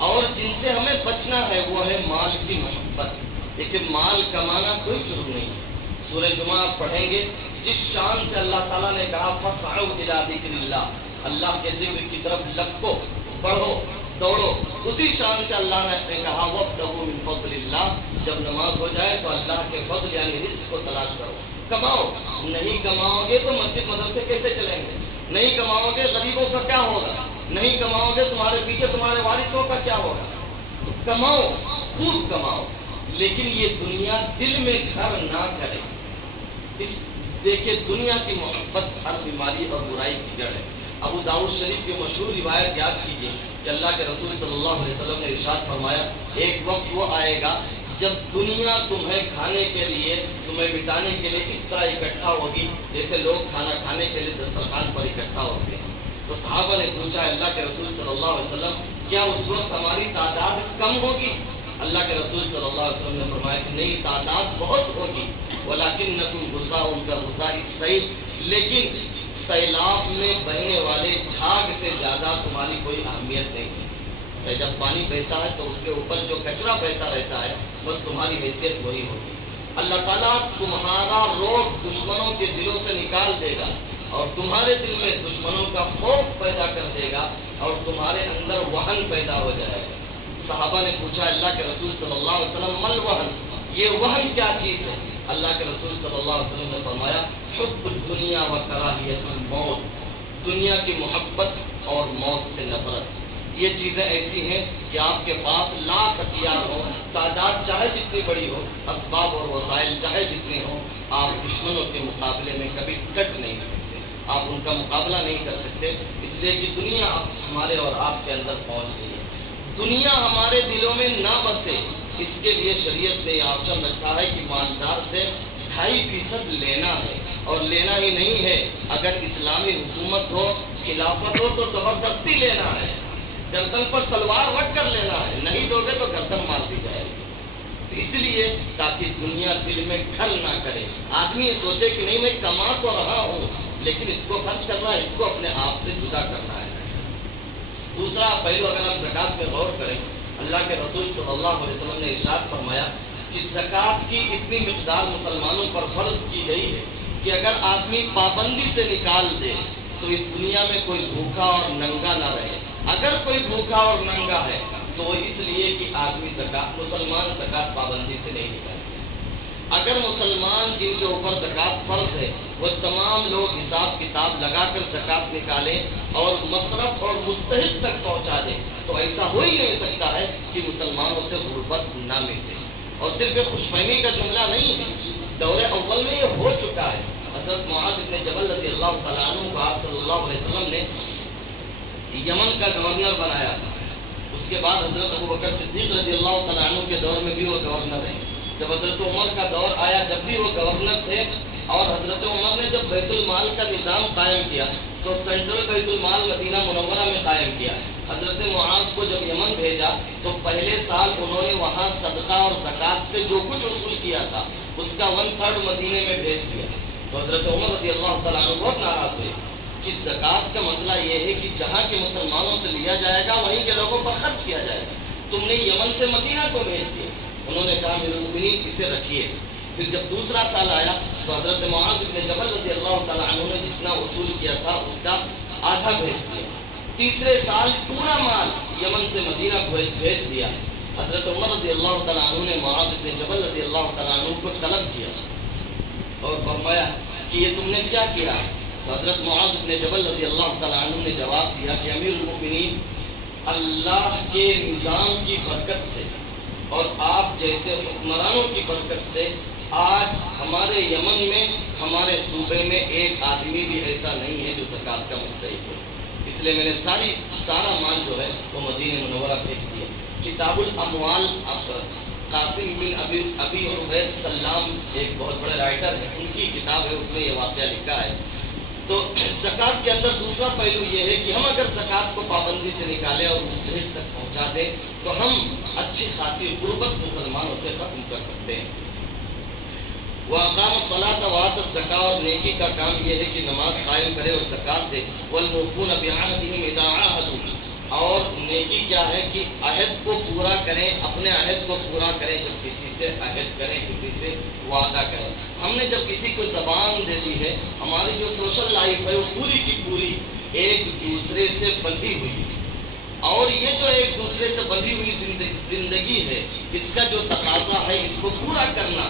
اور جن سے ہمیں بچنا ہے وہ ہے مال کی محبت۔ لیکن مال کمانا کوئی جرم نہیں ہے۔ سورہ جمعہ آپ پڑھیں گے، جس شان سے اللہ تعالیٰ نے کہا فَاسْعَوْا إِلَىٰ ذِكْرِ اللَّهِ، اللہ کے ذکر کی طرف لپکو، بڑھو، دوڑو، اسی شان سے اللہ نے کہا وَابْتَغُوا مِن فَضْلِ اللَّهِ، جب نماز ہو جائے تو اللہ کے فضل یعنی رزق کو تلاش کرو، کماؤ۔ نہیں کماؤ گے تو مسجد مدرسے کیسے چلیں گے؟ نہیں کماؤ گے غریبوں کا کیا ہوگا؟ نہیں کماؤ گے تمہارے پیچھے تمہارے وارثوں کا کیا ہوگا؟ تو کماؤ، خوب کماؤ، لیکن یہ دنیا دل میں گھر نہ کرے۔ دیکھیے دنیا کی محبت ہر بیماری اور برائی کی جڑ ہے۔ ابو داؤد شریف کی مشہور روایت یاد کیجیے کہ اللہ کے رسول صلی اللہ علیہ وسلم نے ارشاد فرمایا، ایک وقت وہ آئے گا جب دنیا تمہیں کھانے کے لیے، تمہیں مٹانے کے لیے اس طرح اکٹھا ہوگی جیسے لوگ کھانا کھانے کے لیے دسترخوان پر اکٹھا ہوتے ہیں۔ تو صحابہ نے پوچھا اللہ کے رسول صلی اللہ علیہ وسلم کیا اس وقت ہماری تعداد کم ہوگی؟ اللہ کے رسول صلی اللہ علیہ وسلم نے فرمایا کہ نہیں، تعداد بہت ہوگی، وَلَكِنَّكُمْ غُثَاءٌ كَغُثَاءِ السَّيْلِ، لیکن سیلاب میں بہنے والے جھاگ سے زیادہ تمہاری کوئی اہمیت نہیں ہے۔ جب پانی بہتا ہے تو اس کے اوپر جو کچرا بہتا رہتا ہے بس تمہاری حیثیت وہی ہوگی۔ اللہ تعالیٰ تمہارا روگ دشمنوں کے دلوں سے نکال دے گا اور تمہارے دل میں دشمنوں کا خوف پیدا کر دے گا اور تمہارے اندر وہن پیدا ہو جائے گا۔ صحابہ نے پوچھا اللہ کے رسول صلی اللہ علیہ وسلم مل وہن، یہ وہن کیا چیز ہے؟ اللہ کے رسول صلی اللہ علیہ وسلم نے فرمایا حب الدنیا و کراہیت الموت، دنیا کی محبت اور موت سے نفرت، یہ چیزیں ایسی ہیں کہ آپ کے پاس لاکھ ہتھیار ہوں، تعداد چاہے جتنی بڑی ہو، اسباب اور وسائل چاہے جتنے ہوں، آپ دشمنوں کے مقابلے میں کبھی ڈٹ نہیں سکتے، آپ ان کا مقابلہ نہیں کر سکتے، اس لیے کہ دنیا اب ہمارے اور آپ کے اندر پہنچ گئی ہے۔ دنیا ہمارے دلوں میں نہ بسے، اس کے لیے شریعت نے یہ آپشن رکھا ہے کہ مالدار سے 2.5% لینا ہے، اور لینا ہی نہیں ہے، اگر اسلامی حکومت ہو، خلافت ہو تو زبردستی لینا ہے، گردن پر تلوار رکھ کر لینا ہے، نہیں دو گے تو گردن مار دی جائے گی۔ تو اس لیے تاکہ دنیا دل میں گھر نہ کرے، آدمی یہ سوچے کہ نہیں میں کما تو رہا ہوں لیکن اس کو خرچ کرنا ہے، اس کو اپنے آپ سے جدا کرنا ہے۔ دوسرا پہلو اگر ہم زکوٰۃ میں غور کریں، اللہ کے رسول صلی اللہ علیہ وسلم نے ارشاد فرمایا کہ زکوٰۃ کی اتنی مقدار مسلمانوں پر فرض کی گئی ہے کہ اگر آدمی پابندی سے نکال دے تو اس دنیا میں کوئی بھوکا اور ننگا نہ رہے۔ اگر کوئی بھوکا اور ننگا ہے تو وہ اس لیے کہ آدمی مسلمان زکوٰۃ پابندی سے نہیں نکالے۔ اگر مسلمان جن کے اوپر زکوٰۃ فرض ہے وہ تمام لوگ حساب کتاب لگا کر زکوٰۃ نکالیں اور مصرف اور مستحق تک پہنچا دیں تو ایسا ہو ہی نہیں سکتا ہے کہ مسلمانوں سے غربت نہ ملے۔ اور صرف ایک خوش فہمی کا جملہ نہیں ہے، دور اول میں یہ ہو چکا ہے۔ حضرت معاذ بن جبل رضی اللہ تعالیٰ عنہ کو آپ صلی اللہ علیہ وسلم نے یمن کا گورنر بنایا تھا، اس کے بعد حضرت ابوبکر صدیق رضی اللہ تعالیٰ عنہ کے دور میں بھی وہ گورنر رہے، جب حضرت عمر کا دور آیا جب بھی وہ گورنر تھے، اور حضرت عمر نے جب بیت المال کا نظام قائم کیا تو سینٹرل بیت المال مدینہ منورہ میں قائم کیا۔ حضرت معاذ کو جب یمن بھیجا تو پہلے سال انہوں نے وہاں صدقہ اور زکوٰۃ سے جو کچھ وصول کیا تھا اس کا 1/3 مدینے میں بھیج دیا۔ تو حضرت عمر رضی اللہ تعالیٰ عنہ بہت ناراض ہوئے کہ زکوٰۃ کا مسئلہ یہ ہے کہ جہاں کے مسلمانوں سے لیا جائے گا وہیں کے لوگوں پر خرچ کیا جائے گا، تم نے یمن سے مدینہ کو بھیج دیا۔ انہوں نے کہا امیر المؤمنین اسے رکھیے۔ پھر جب دوسرا سال آیا تو حضرت معاذ بن جبل رضی اللہ تعالیٰ عنہ نے جتنا وصول کیا تھا اس کا آدھا بھیج دیا۔ تیسرے سال پورا مال یمن سے مدینہ بھیج دیا۔ حضرت عمر رضی اللہ تعالیٰ عنہ نے معاذ بن جبل رضی اللہ تعالیٰ عنہ کو طلب کیا اور فرمایا کہ یہ تم نے کیا کیا؟ تو حضرت معاذ بن جبل رضی اللہ تعالیٰ عنہ نے جواب دیا کہ امیر المؤمنین، اللہ کے نظام کی برکت سے اور آپ جیسے حکمرانوں کی برکت سے آج ہمارے یمن میں، ہمارے صوبے میں ایک آدمی بھی ایسا نہیں ہے جو زکوٰۃ کا مستحق ہو، اس لیے میں نے سارا مال جو ہے وہ مدینہ منورہ بھیج دیا۔ کتاب الاموال قاسم بن ابی عبید سلام ایک بہت بڑے رائٹر ہیں، ان کی کتاب ہے، اس میں یہ واقعہ لکھا ہے۔ تو زکوٰۃ کے اندر دوسرا پہلو یہ ہے کہ ہم اگر زکوٰۃ کو پابندی سے نکالیں اور مستحق تک پہنچا دیں تو ہم اچھی خاصی غربت مسلمانوں سے ختم کر سکتے ہیں۔ وَأَقَامَ الصَّلَاةَ وَآتَى الزَّكَاةَ، اور نیکی کا کام یہ ہے کہ نماز قائم کرے اور زکوٰۃ دے۔ وَالْمُوفُونَ بِعَهْدِهِمْ إِذَا عَاهَدُوا، اور نیکی کیا ہے کہ عہد کو پورا کریں، اپنے عہد کو پورا کریں، جب کسی سے عہد کریں، کسی سے وعدہ کریں۔ ہم نے جب کسی کو زبان دے دی ہے، ہماری جو سوشل لائف ہے وہ پوری کی پوری ایک دوسرے سے بندھی ہوئی ہے، اور یہ جو ایک دوسرے سے بندھی ہوئی زندگی ہے اس کا جو تقاضا ہے اس کو پورا کرنا،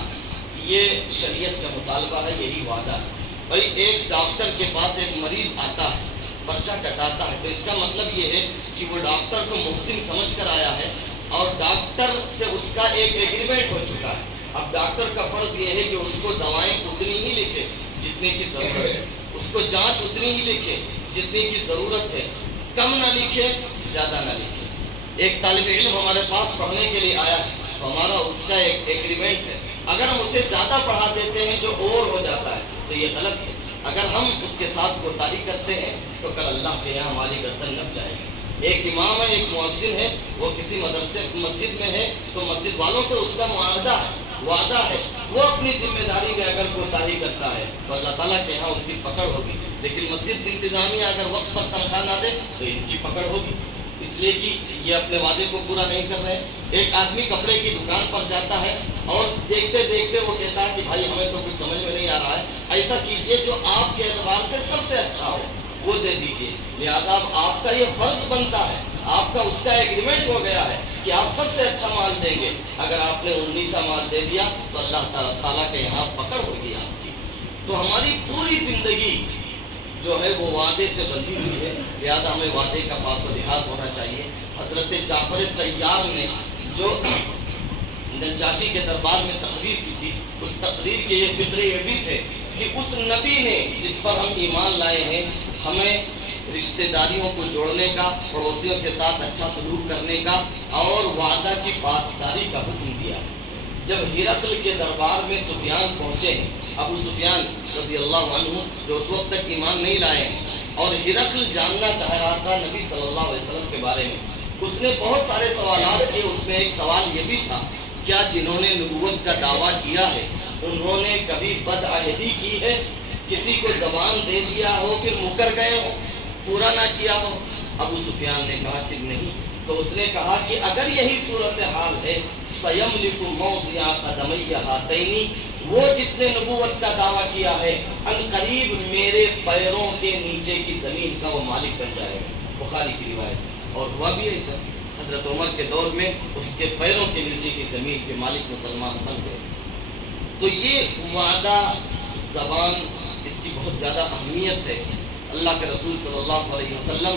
یہ شریعت کا مطالبہ ہے، یہی وعدہ ہے۔ بھائی ایک ڈاکٹر کے پاس ایک مریض آتا ہے، پرچہ کٹاتا ہے، تو اس کا مطلب یہ ہے کہ وہ ڈاکٹر کو محسن سمجھ کر آیا ہے اور ڈاکٹر سے اس کا ایک ایگریمنٹ ہو چکا ہے۔ اب ڈاکٹر کا فرض یہ ہے کہ اس کو دوائیں اتنی ہی لکھے جتنے کی ضرورت ہے، اس کو جانچ اتنی ہی لکھے جتنے کی ضرورت ہے، کم نہ لکھے زیادہ نہ لکھے۔ ایک طالب علم ہمارے پاس پڑھنے کے لیے آیا ہے تو ہمارا اس کا ایک ایگریمنٹ ہے، اگر ہم اسے زیادہ پڑھا دیتے ہیں جو اور ہو جاتا ہے تو یہ غلط ہے۔ اگر ہم اس کے ساتھ کوتاہی کرتے ہیں تو کل اللہ کے یہاں ہماری گردن نپ جائے گی۔ ایک امام ہے، ایک مؤذن ہے، وہ کسی مسجد میں ہے تو مسجد والوں سے اس کا معاہدہ ہے، وعدہ ہے، وہ اپنی ذمہ داری میں اگر کوتاہی کرتا ہے تو اللہ تعالیٰ کے یہاں اس کی پکڑ ہوگی، لیکن مسجد انتظامیہ اگر وقت پر تنخواہ نہ دے تو ان کی پکڑ ہوگی، اس لیے کہ یہ اپنے وعدے کو پورا نہیں کر رہے۔ ایک آدمی کپڑے کی دکان پر جاتا ہے اور دیکھتے دیکھتے وہ کہتا ہے کہ بھائی ہمیں تو کچھ سمجھ میں نہیں آ رہا ہے، ایسا کیجئے جو آپ کے اعتبار سے سب سے اچھا ہو وہ دے دیجئے۔ لہذا آپ کا یہ فرض بنتا ہے، آپ کا اس کا ایگریمنٹ ہو گیا ہے کہ آپ سب سے اچھا مال دیں گے۔ اگر آپ نے 19 مال دے دیا تو اللہ تعالیٰ کے یہاں پکڑ ہوگی آپ کی۔ تو ہماری پوری زندگی جو ہے وہ وعدے سے بندھی ہوئی ہے، لہذا ہمیں وعدے کا پاس و لحاظ ہونا چاہیے۔ حضرت جعفر طیار نے جو نجاشی کے دربار میں تقریر کی تھی، اس تقریر کے یہ فقرے یہ بھی تھے کہ اس نبی نے جس پر ہم ایمان لائے ہیں ہمیں رشتہ داریوں کو جوڑنے کا، پڑوسیوں کے ساتھ اچھا سلوک کرنے کا اور وعدہ کی پاسداری کا حکم دیا۔ جب ہرقل کے دربار میں سفیان پہنچے، ابو سفیان رضی اللہ عنہ جو اس وقت تک ایمان نہیں لائے، اور ہرقل جاننا چاہ رہا تھا نبی صلی اللہ علیہ وسلم کے بارے میں، اس نے بہت سارے سوالات کیے۔ اس میں ایک سوال یہ بھی تھا، کیا جنہوں نے نبوت کا دعویٰ کیا ہے انہوں نے کبھی بدعہدی کی ہے؟ کسی کو زبان دے دیا ہو پھر مکر گئے ہو، پورا نہ کیا ہو؟ ابو سفیان نے کہا کہ نہیں۔ تو اس نے کہا کہ اگر یہی صورتحال ہے، سیملک موضع قدمی ہاتین، وہ جس نے نبوت کا دعویٰ کیا ہے ان قریب میرے پیروں کے نیچے کی زمین کا وہ مالک بن جائے گا۔ بخاری کی روایت ہے، اور ہوا بھی ایسا۔ حضرت عمر کے دور میں اس کے پیروں کے نیچے کی زمین کے مالک مسلمان بن گئے۔ تو یہ وعدہ، زبان، اس کی بہت زیادہ اہمیت ہے۔ اللہ کے رسول صلی اللہ علیہ وسلم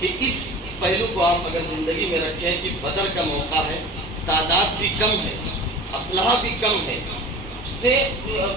کہ اس پہلو کو آپ اگر زندگی میں رکھیں کہ بدر کا موقع ہے، تعداد بھی کم ہے، اسلحہ بھی کم ہے، سے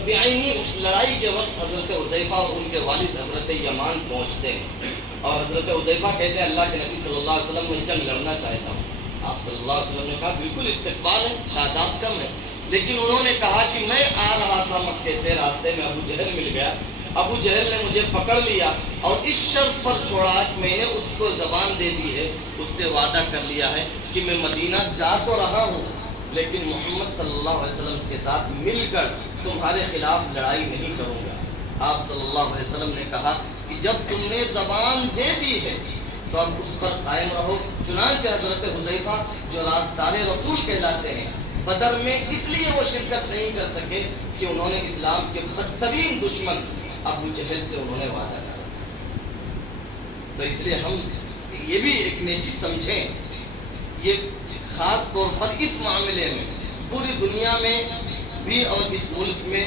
بعینی اس لڑائی کے وقت حضرت حذیفہ اور ان کے والد حضرت یمان پہنچتے ہیں، اور حضرت حذیفہ کہتے ہیں اللہ کے نبی صلی اللہ علیہ وسلم میں جنگ لڑنا چاہتا ہوں۔ آپ صلی اللہ علیہ وسلم نے کہا بالکل استقبال ہے، تعداد کم ہے، لیکن انہوں نے کہا کہ میں آ رہا تھا مکے سے، راستے میں ابو جہل مل گیا، ابو جہل نے مجھے پکڑ لیا اور اس شرط پر چھوڑا کہ میں نے اس کو زبان دے دی ہے، اس سے وعدہ کر لیا ہے کہ میں مدینہ جا تو رہا ہوں لیکن محمد صلی اللہ علیہ وسلم کے ساتھ مل کر تمہارے خلاف لڑائی نہیں کروں گا۔ آپ صلی اللہ علیہ وسلم نے کہا کہ جب تم نے زبان دے دی ہے تو اب اس پر قائم رہو۔ چنانچہ حضرت حذیفہ جو رازدار رسول کہلاتے ہیں، بدر میں اس لیے وہ شرکت نہیں کر سکے کہ انہوں نے اسلام کے بدترین دشمن ابو جہل سے انہوں نے وعدہ کرا۔ تو اس لیے ہم یہ بھی ایک نیکی سمجھیں، یہ خاص طور پر اس معاملے میں پوری دنیا میں بھی اور اس ملک میں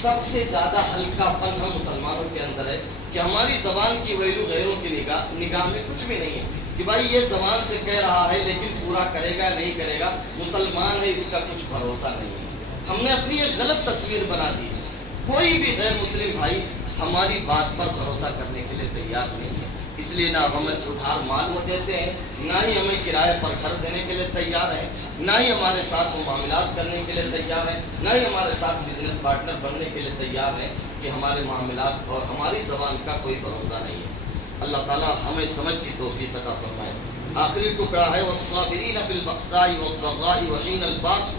سب سے زیادہ ہلکا پن ہم مسلمانوں کے اندر ہے کہ ہماری زبان کی ویلو غیروں کی نگاہ میں کچھ بھی نہیں ہے کہ بھائی یہ زبان سے کہہ رہا ہے لیکن پورا کرے گا نہیں کرے گا، مسلمان ہے اس کا کچھ بھروسہ نہیں ہے۔ ہم نے اپنی ایک غلط تصویر بنا دی ہے۔ کوئی بھی غیر مسلم بھائی ہماری بات پر بھروسہ کرنے کے لیے تیار نہیں ہے، اس لیے نہ ہمیں ادھار مال وہ دیتے ہیں، نہ ہی ہمیں کرائے پر گھر دینے کے لیے تیار ہیں، نہ ہی ہمارے ساتھ وہ معاملات کرنے کے لیے تیار ہیں، نہ ہی ہمارے ساتھ بزنس پارٹنر بننے کے لیے تیار ہیں کہ ہمارے معاملات اور ہماری زبان کا کوئی بھروسہ نہیں ہے۔ اللہ تعالیٰ ہمیں سمجھ کی توفیق عطا فرمائے۔ آخری ٹکڑا ہے والصابرین فی البأساء والضراء وحین الباس،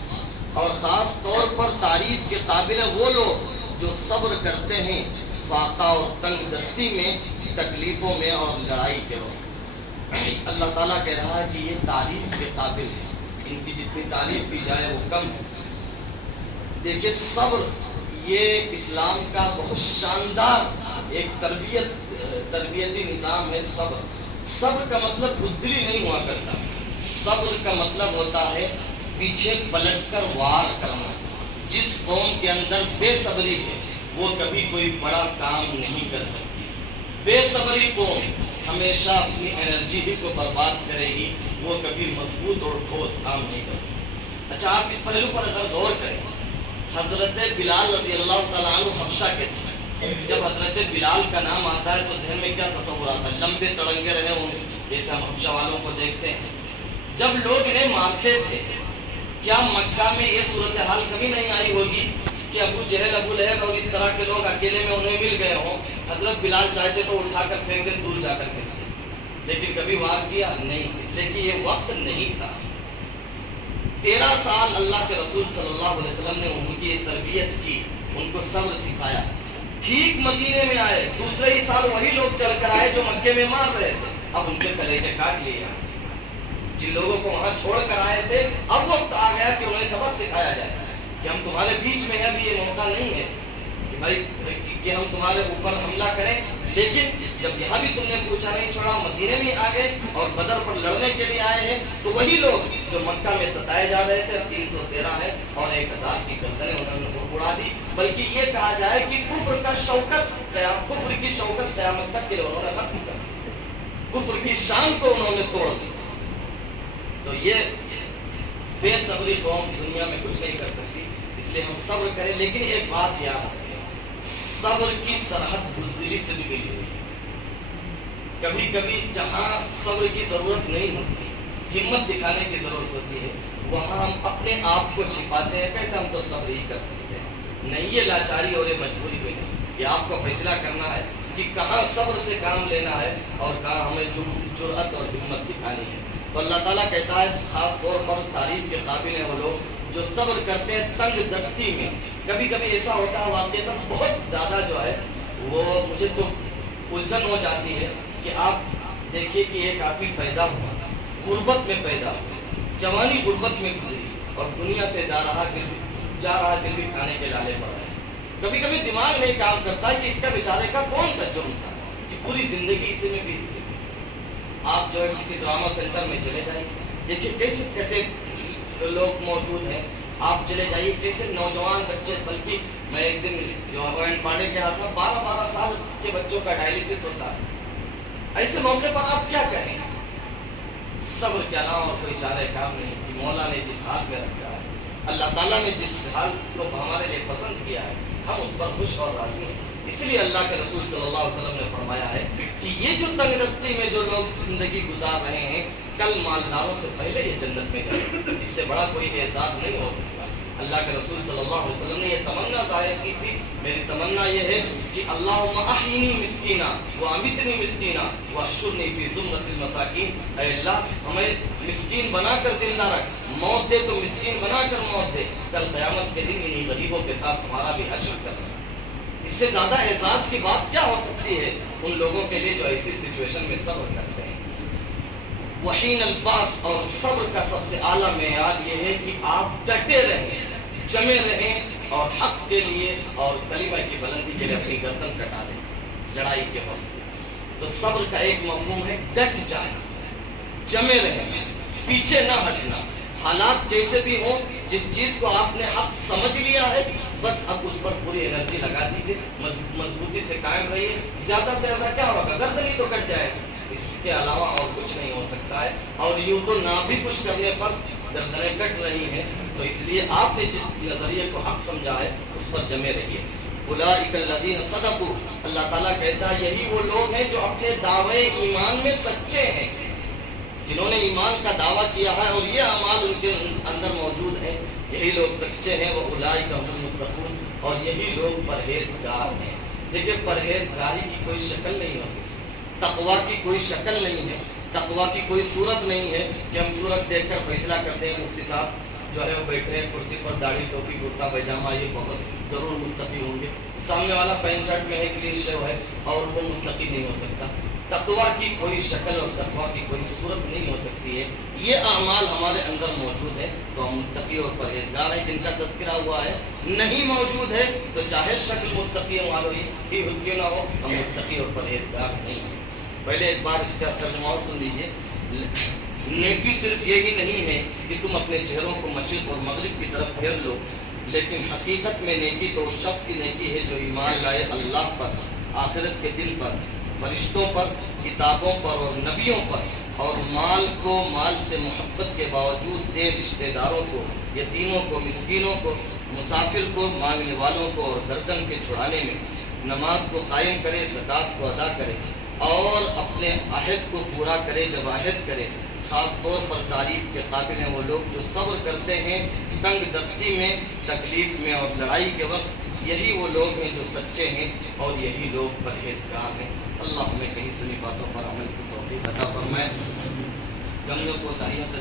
اور خاص طور پر تعریف کے قابل ہیں وہ لوگ جو صبر کرتے ہیں فاقہ اور تنگ دستی میں، تکلیفوں میں اور لڑائی کے وقت۔ اللہ تعالیٰ کہہ رہا ہے کہ یہ تعریف کے قابل ہے، ان کی جتنی تعریف کی جائے وہ کم ہے۔ دیکھیے صبر یہ اسلام کا بہت شاندار ایک تربیتی نظام ہے۔ صبر کا مطلب بزدلی نہیں ہوا کرتا، صبر کا مطلب ہوتا ہے پیچھے پلٹ کر وار کرنا۔ جس قوم کے اندر بے صبری ہے وہ کبھی کوئی بڑا کام نہیں کر سکتی۔ بے صبری قوم ہمیشہ اپنی انرجی ہی کو برباد کرے گی، وہ کبھی مضبوط اور ٹھوس کام نہیں کر سکتی۔ اچھا آپ اس پہلو پر اگر غور کریں، حضرت بلال رضی اللہ تعالیٰ عنہ حبشہ کے تھے، جب حضرت بلال کا نام آتا ہے تو ذہن میں کیا تصور آتا ہے؟ لمبے تڑنگے رہے ہوں گے جیسے ہم حبشہ والوں کو دیکھتے ہیں۔ جب لوگ انہیں مارتے تھے، کیا مکہ میں یہ صورتحال کبھی نہیں آئی ہوگی کہ ابو جہل، ابو لہب اور اس طرح کے لوگ اکیلے میں انہیں مل گئے ہوں؟ حضرت بلال چاہتے تو اٹھا کر پھینک دے، دور جا کر پھینک دے، لیکن کبھی وار کیا نہیں، اس لیے کہ یہ وقت نہیں تھا۔ 13 سال اللہ کے رسول صلی اللہ علیہ وسلم نے ان کی تربیت کی، ان کو صبر سکھایا۔ ٹھیک مدینے میں آئے، دوسرے ہی سال وہی لوگ چل کر آئے جو مکے میں مار رہے تھے، اب ان کے کلیجے کاٹ لیے۔ جن لوگوں کو وہاں چھوڑ کر آئے تھے اب وقت آ گیا کہ انہیں سبق سکھایا جائے کہ ہم تمہارے بیچ میں ہیں، ابھی یہ موقع نہیں ہے کہ بھائی کہ ہم تمہارے اوپر حملہ کریں، لیکن جب یہاں بھی تم نے پوچھا نہیں چھوڑا، مدینے میں آ گئے اور بدر پر لڑنے کے لیے آئے ہیں، تو وہی لوگ جو مکہ میں ستائے جا رہے تھے 313 ہے اور 1000 کی گردنیں انہوں نے اڑا دی، بلکہ یہ کہا جائے کہ کفر کی شوکت قیامت تک کے لیے انہوں نے ختم کر دی، کفر کی شان کو انہوں نے توڑ دی۔ تو یہ بے صبری قوم دنیا میں کچھ نہیں کر سکتی، اس لیے ہم صبر کریں، لیکن ایک بات یاد رکھیں، صبر کی سرحد بزدلی سے بھی گئی ہوئی ہے۔ کبھی کبھی جہاں صبر کی ضرورت نہیں ہوتی، ہمت دکھانے کی ضرورت ہوتی ہے، وہاں ہم اپنے آپ کو چھپاتے ہیں، کہتے ہم تو صبر ہی کر سکتے ہیں۔ نہیں، یہ لاچاری اور یہ مجبوری بھی نہیں، یہ آپ کو فیصلہ کرنا ہے کہ کہاں صبر سے کام لینا ہے اور کہاں ہمیں جرأت اور ہمت دکھانی ہے۔ تو اللہ تعالیٰ کہتا ہے خاص طور پر تعریف کے قابل ہیں وہ لوگ جو صبر کرتے ہیں تنگ دستی میں۔ کبھی کبھی ایسا ہوتا ہے واقعہ بہت زیادہ جو ہے وہ مجھے تو الجھن ہو جاتی ہے کہ آپ دیکھیے کہ ایک آدمی پیدا ہوا، غربت میں پیدا ہوا، جوانی غربت میں گزری اور دنیا سے جا رہا پھر بھی کھانے کے لالے پڑ رہے ہیں۔ کبھی کبھی دماغ نہیں کام کرتا کہ اس کا بیچارے کا کون سا جرم تھا کہ پوری زندگی اسی میں بیت گئی۔ آپ جو ہے کسی ڈرامہ سینٹر میں چلے جائیں، دیکھیے کیسے کٹے لوگ موجود ہیں، آپ چلے جائیے کیسے نوجوان بچے، بلکہ میں ایک دن جو پانڈے کے یہاں تھا، 12 سال کے بچوں کا ڈائلیسس ہوتا ہے۔ ایسے موقع پر آپ کیا کہیں؟ صبر کے علاوہ اور کوئی چارہ کام نہیں کہ مولا نے جس حال میں رکھا ہے، اللہ تعالیٰ نے جس حال کو ہمارے لیے پسند کیا ہے، ہم اس پر خوش اور راضی ہیں۔ اس لیے اللہ کے رسول صلی اللہ علیہ وسلم نے فرمایا ہے کہ یہ جو تنگ دستی میں جو لوگ زندگی گزار رہے ہیں، کل مالداروں سے پہلے یہ جنت میں جائیں گے۔ اس سے بڑا کوئی اعزاز نہیں ہو سکتا۔ اللہ کے رسول صلی اللہ علیہ وسلم نے یہ تمنا ظاہر کی تھی، میری تمنا یہ ہے کہ اللہم احینی مسکینا وامیتنی مسکینا واحشرنی فی زمرۃ المساکین۔ اے اللہ ہمیں مسکین بنا کر زندہ رکھ، موت دے تو مسکین بنا کر موت دے، کل قیامت کے دن انہی غریبوں کے ساتھ ہمارا بھی حشر کرنا۔ اس سے زیادہ اعزاز کی بات کیا ہو سکتی ہے ان لوگوں کے لیے جو ایسی سچویشن میں صبر کرتے ہیں۔ وحین الباس، اور صبر کا سب سے اعلیٰ معیار یہ ہے کہ آپ ڈٹے رہیں، جمے رہیں اور حق کے لیے اور کلمہ کی بلندی کے لیے اپنی گردن کٹا لیں لڑائی کے وقت۔ تو صبر کا ایک مفہوم ہے ڈٹ جانا، جمے رہنا، پیچھے نہ ہٹنا، حالات کیسے بھی ہوں، جس چیز کو آپ نے حق سمجھ لیا ہے بس اب اس پر پوری انرجی لگا دیجیے، مضبوطی سے قائم رہیے۔ زیادہ سے زیادہ کیا ہوگا؟ گردن ہی تو کٹ جائے گی، اس کے علاوہ اور کچھ نہیں ہو سکتا ہے۔ اور یوں تو نہ بھی کچھ کرنے پر گردنیں کٹ رہی ہیں، تو اس لیے آپ نے جس نظریے کو حق سمجھا ہے اس پر جمے رہیے۔ اولئک الذین صدقوا، اللہ تعالیٰ کہتا ہے یہی وہ لوگ ہیں جو اپنے دعوے ایمان میں سچے ہیں، جنہوں نے ایمان کا دعویٰ کیا ہے اور یہ اعمال ان کے اندر موجود ہیں، یہی لوگ سچے ہیں۔ وہ اولئک هم المتقون، اور یہی لوگ پرہیزگار ہیں۔ دیکھیں پرہیزگاری کی کوئی شکل نہیں ہو سکتی، تقویٰ کی کوئی شکل نہیں ہے، تقویٰ کی کوئی صورت نہیں ہے کہ ہم صورت دیکھ کر فیصلہ کرتے ہیں مفتی صاحب جو ہے وہ بیٹھے ہیں کرسی پر، داڑھی ٹوپی کرتا پیجامہ، یہ بہت ضرور متقی ہوں گے، سامنے والا پینٹ شرٹ میں ہے، کلین شیو ہے اور وہ متقی نہیں ہو سکتا۔ تقویٰ کی کوئی شکل اور تقویٰ کی کوئی صورت نہیں ہو سکتی ہے، یہ اعمال ہمارے اندر موجود ہے تو ہم متقی اور پرہیزگار ہیں، جن کا تذکرہ ہوا ہے۔ نہیں موجود ہے تو چاہے شکل متقی ہماری ہی کیوں نہ ہو، ہم متقی اور پرہیزگار نہیں ہیں۔ پہلے ایک بار اس کا ترجمہ اور سن لیجیے۔ نیکی صرف یہی نہیں ہے کہ تم اپنے چہروں کو مشرق اور مغرب کی طرف پھیر لو، لیکن حقیقت میں نیکی تو اس شخص کی نیکی ہے جو ایمان لائے اللہ پر، آخرت کے دن پر، فرشتوں پر، کتابوں پر اور نبیوں پر، اور مال کو مال سے محبت کے باوجود دے رشتہ داروں کو، یتیموں کو، مسکینوں کو، مسافر کو، مانگنے والوں کو، اور گردن کے چھڑانے میں نماز کو قائم کرے، زکوٰۃ کو ادا کرے اور اپنے عہد کو پورا کرے جب عہد کرے۔ خاص طور پر تعریف کے قابل ہیں وہ لوگ جو صبر کرتے ہیں تنگ دستی میں، تکلیف میں اور لڑائی کے وقت، یہی وہ لوگ ہیں جو سچے ہیں اور یہی لوگ پرہیزگار ہیں۔ اللہ ہمیں کہیں سنی باتوں پر عمل کی توفیق عطا فرمائے، کمیوں کو تاہیوں سے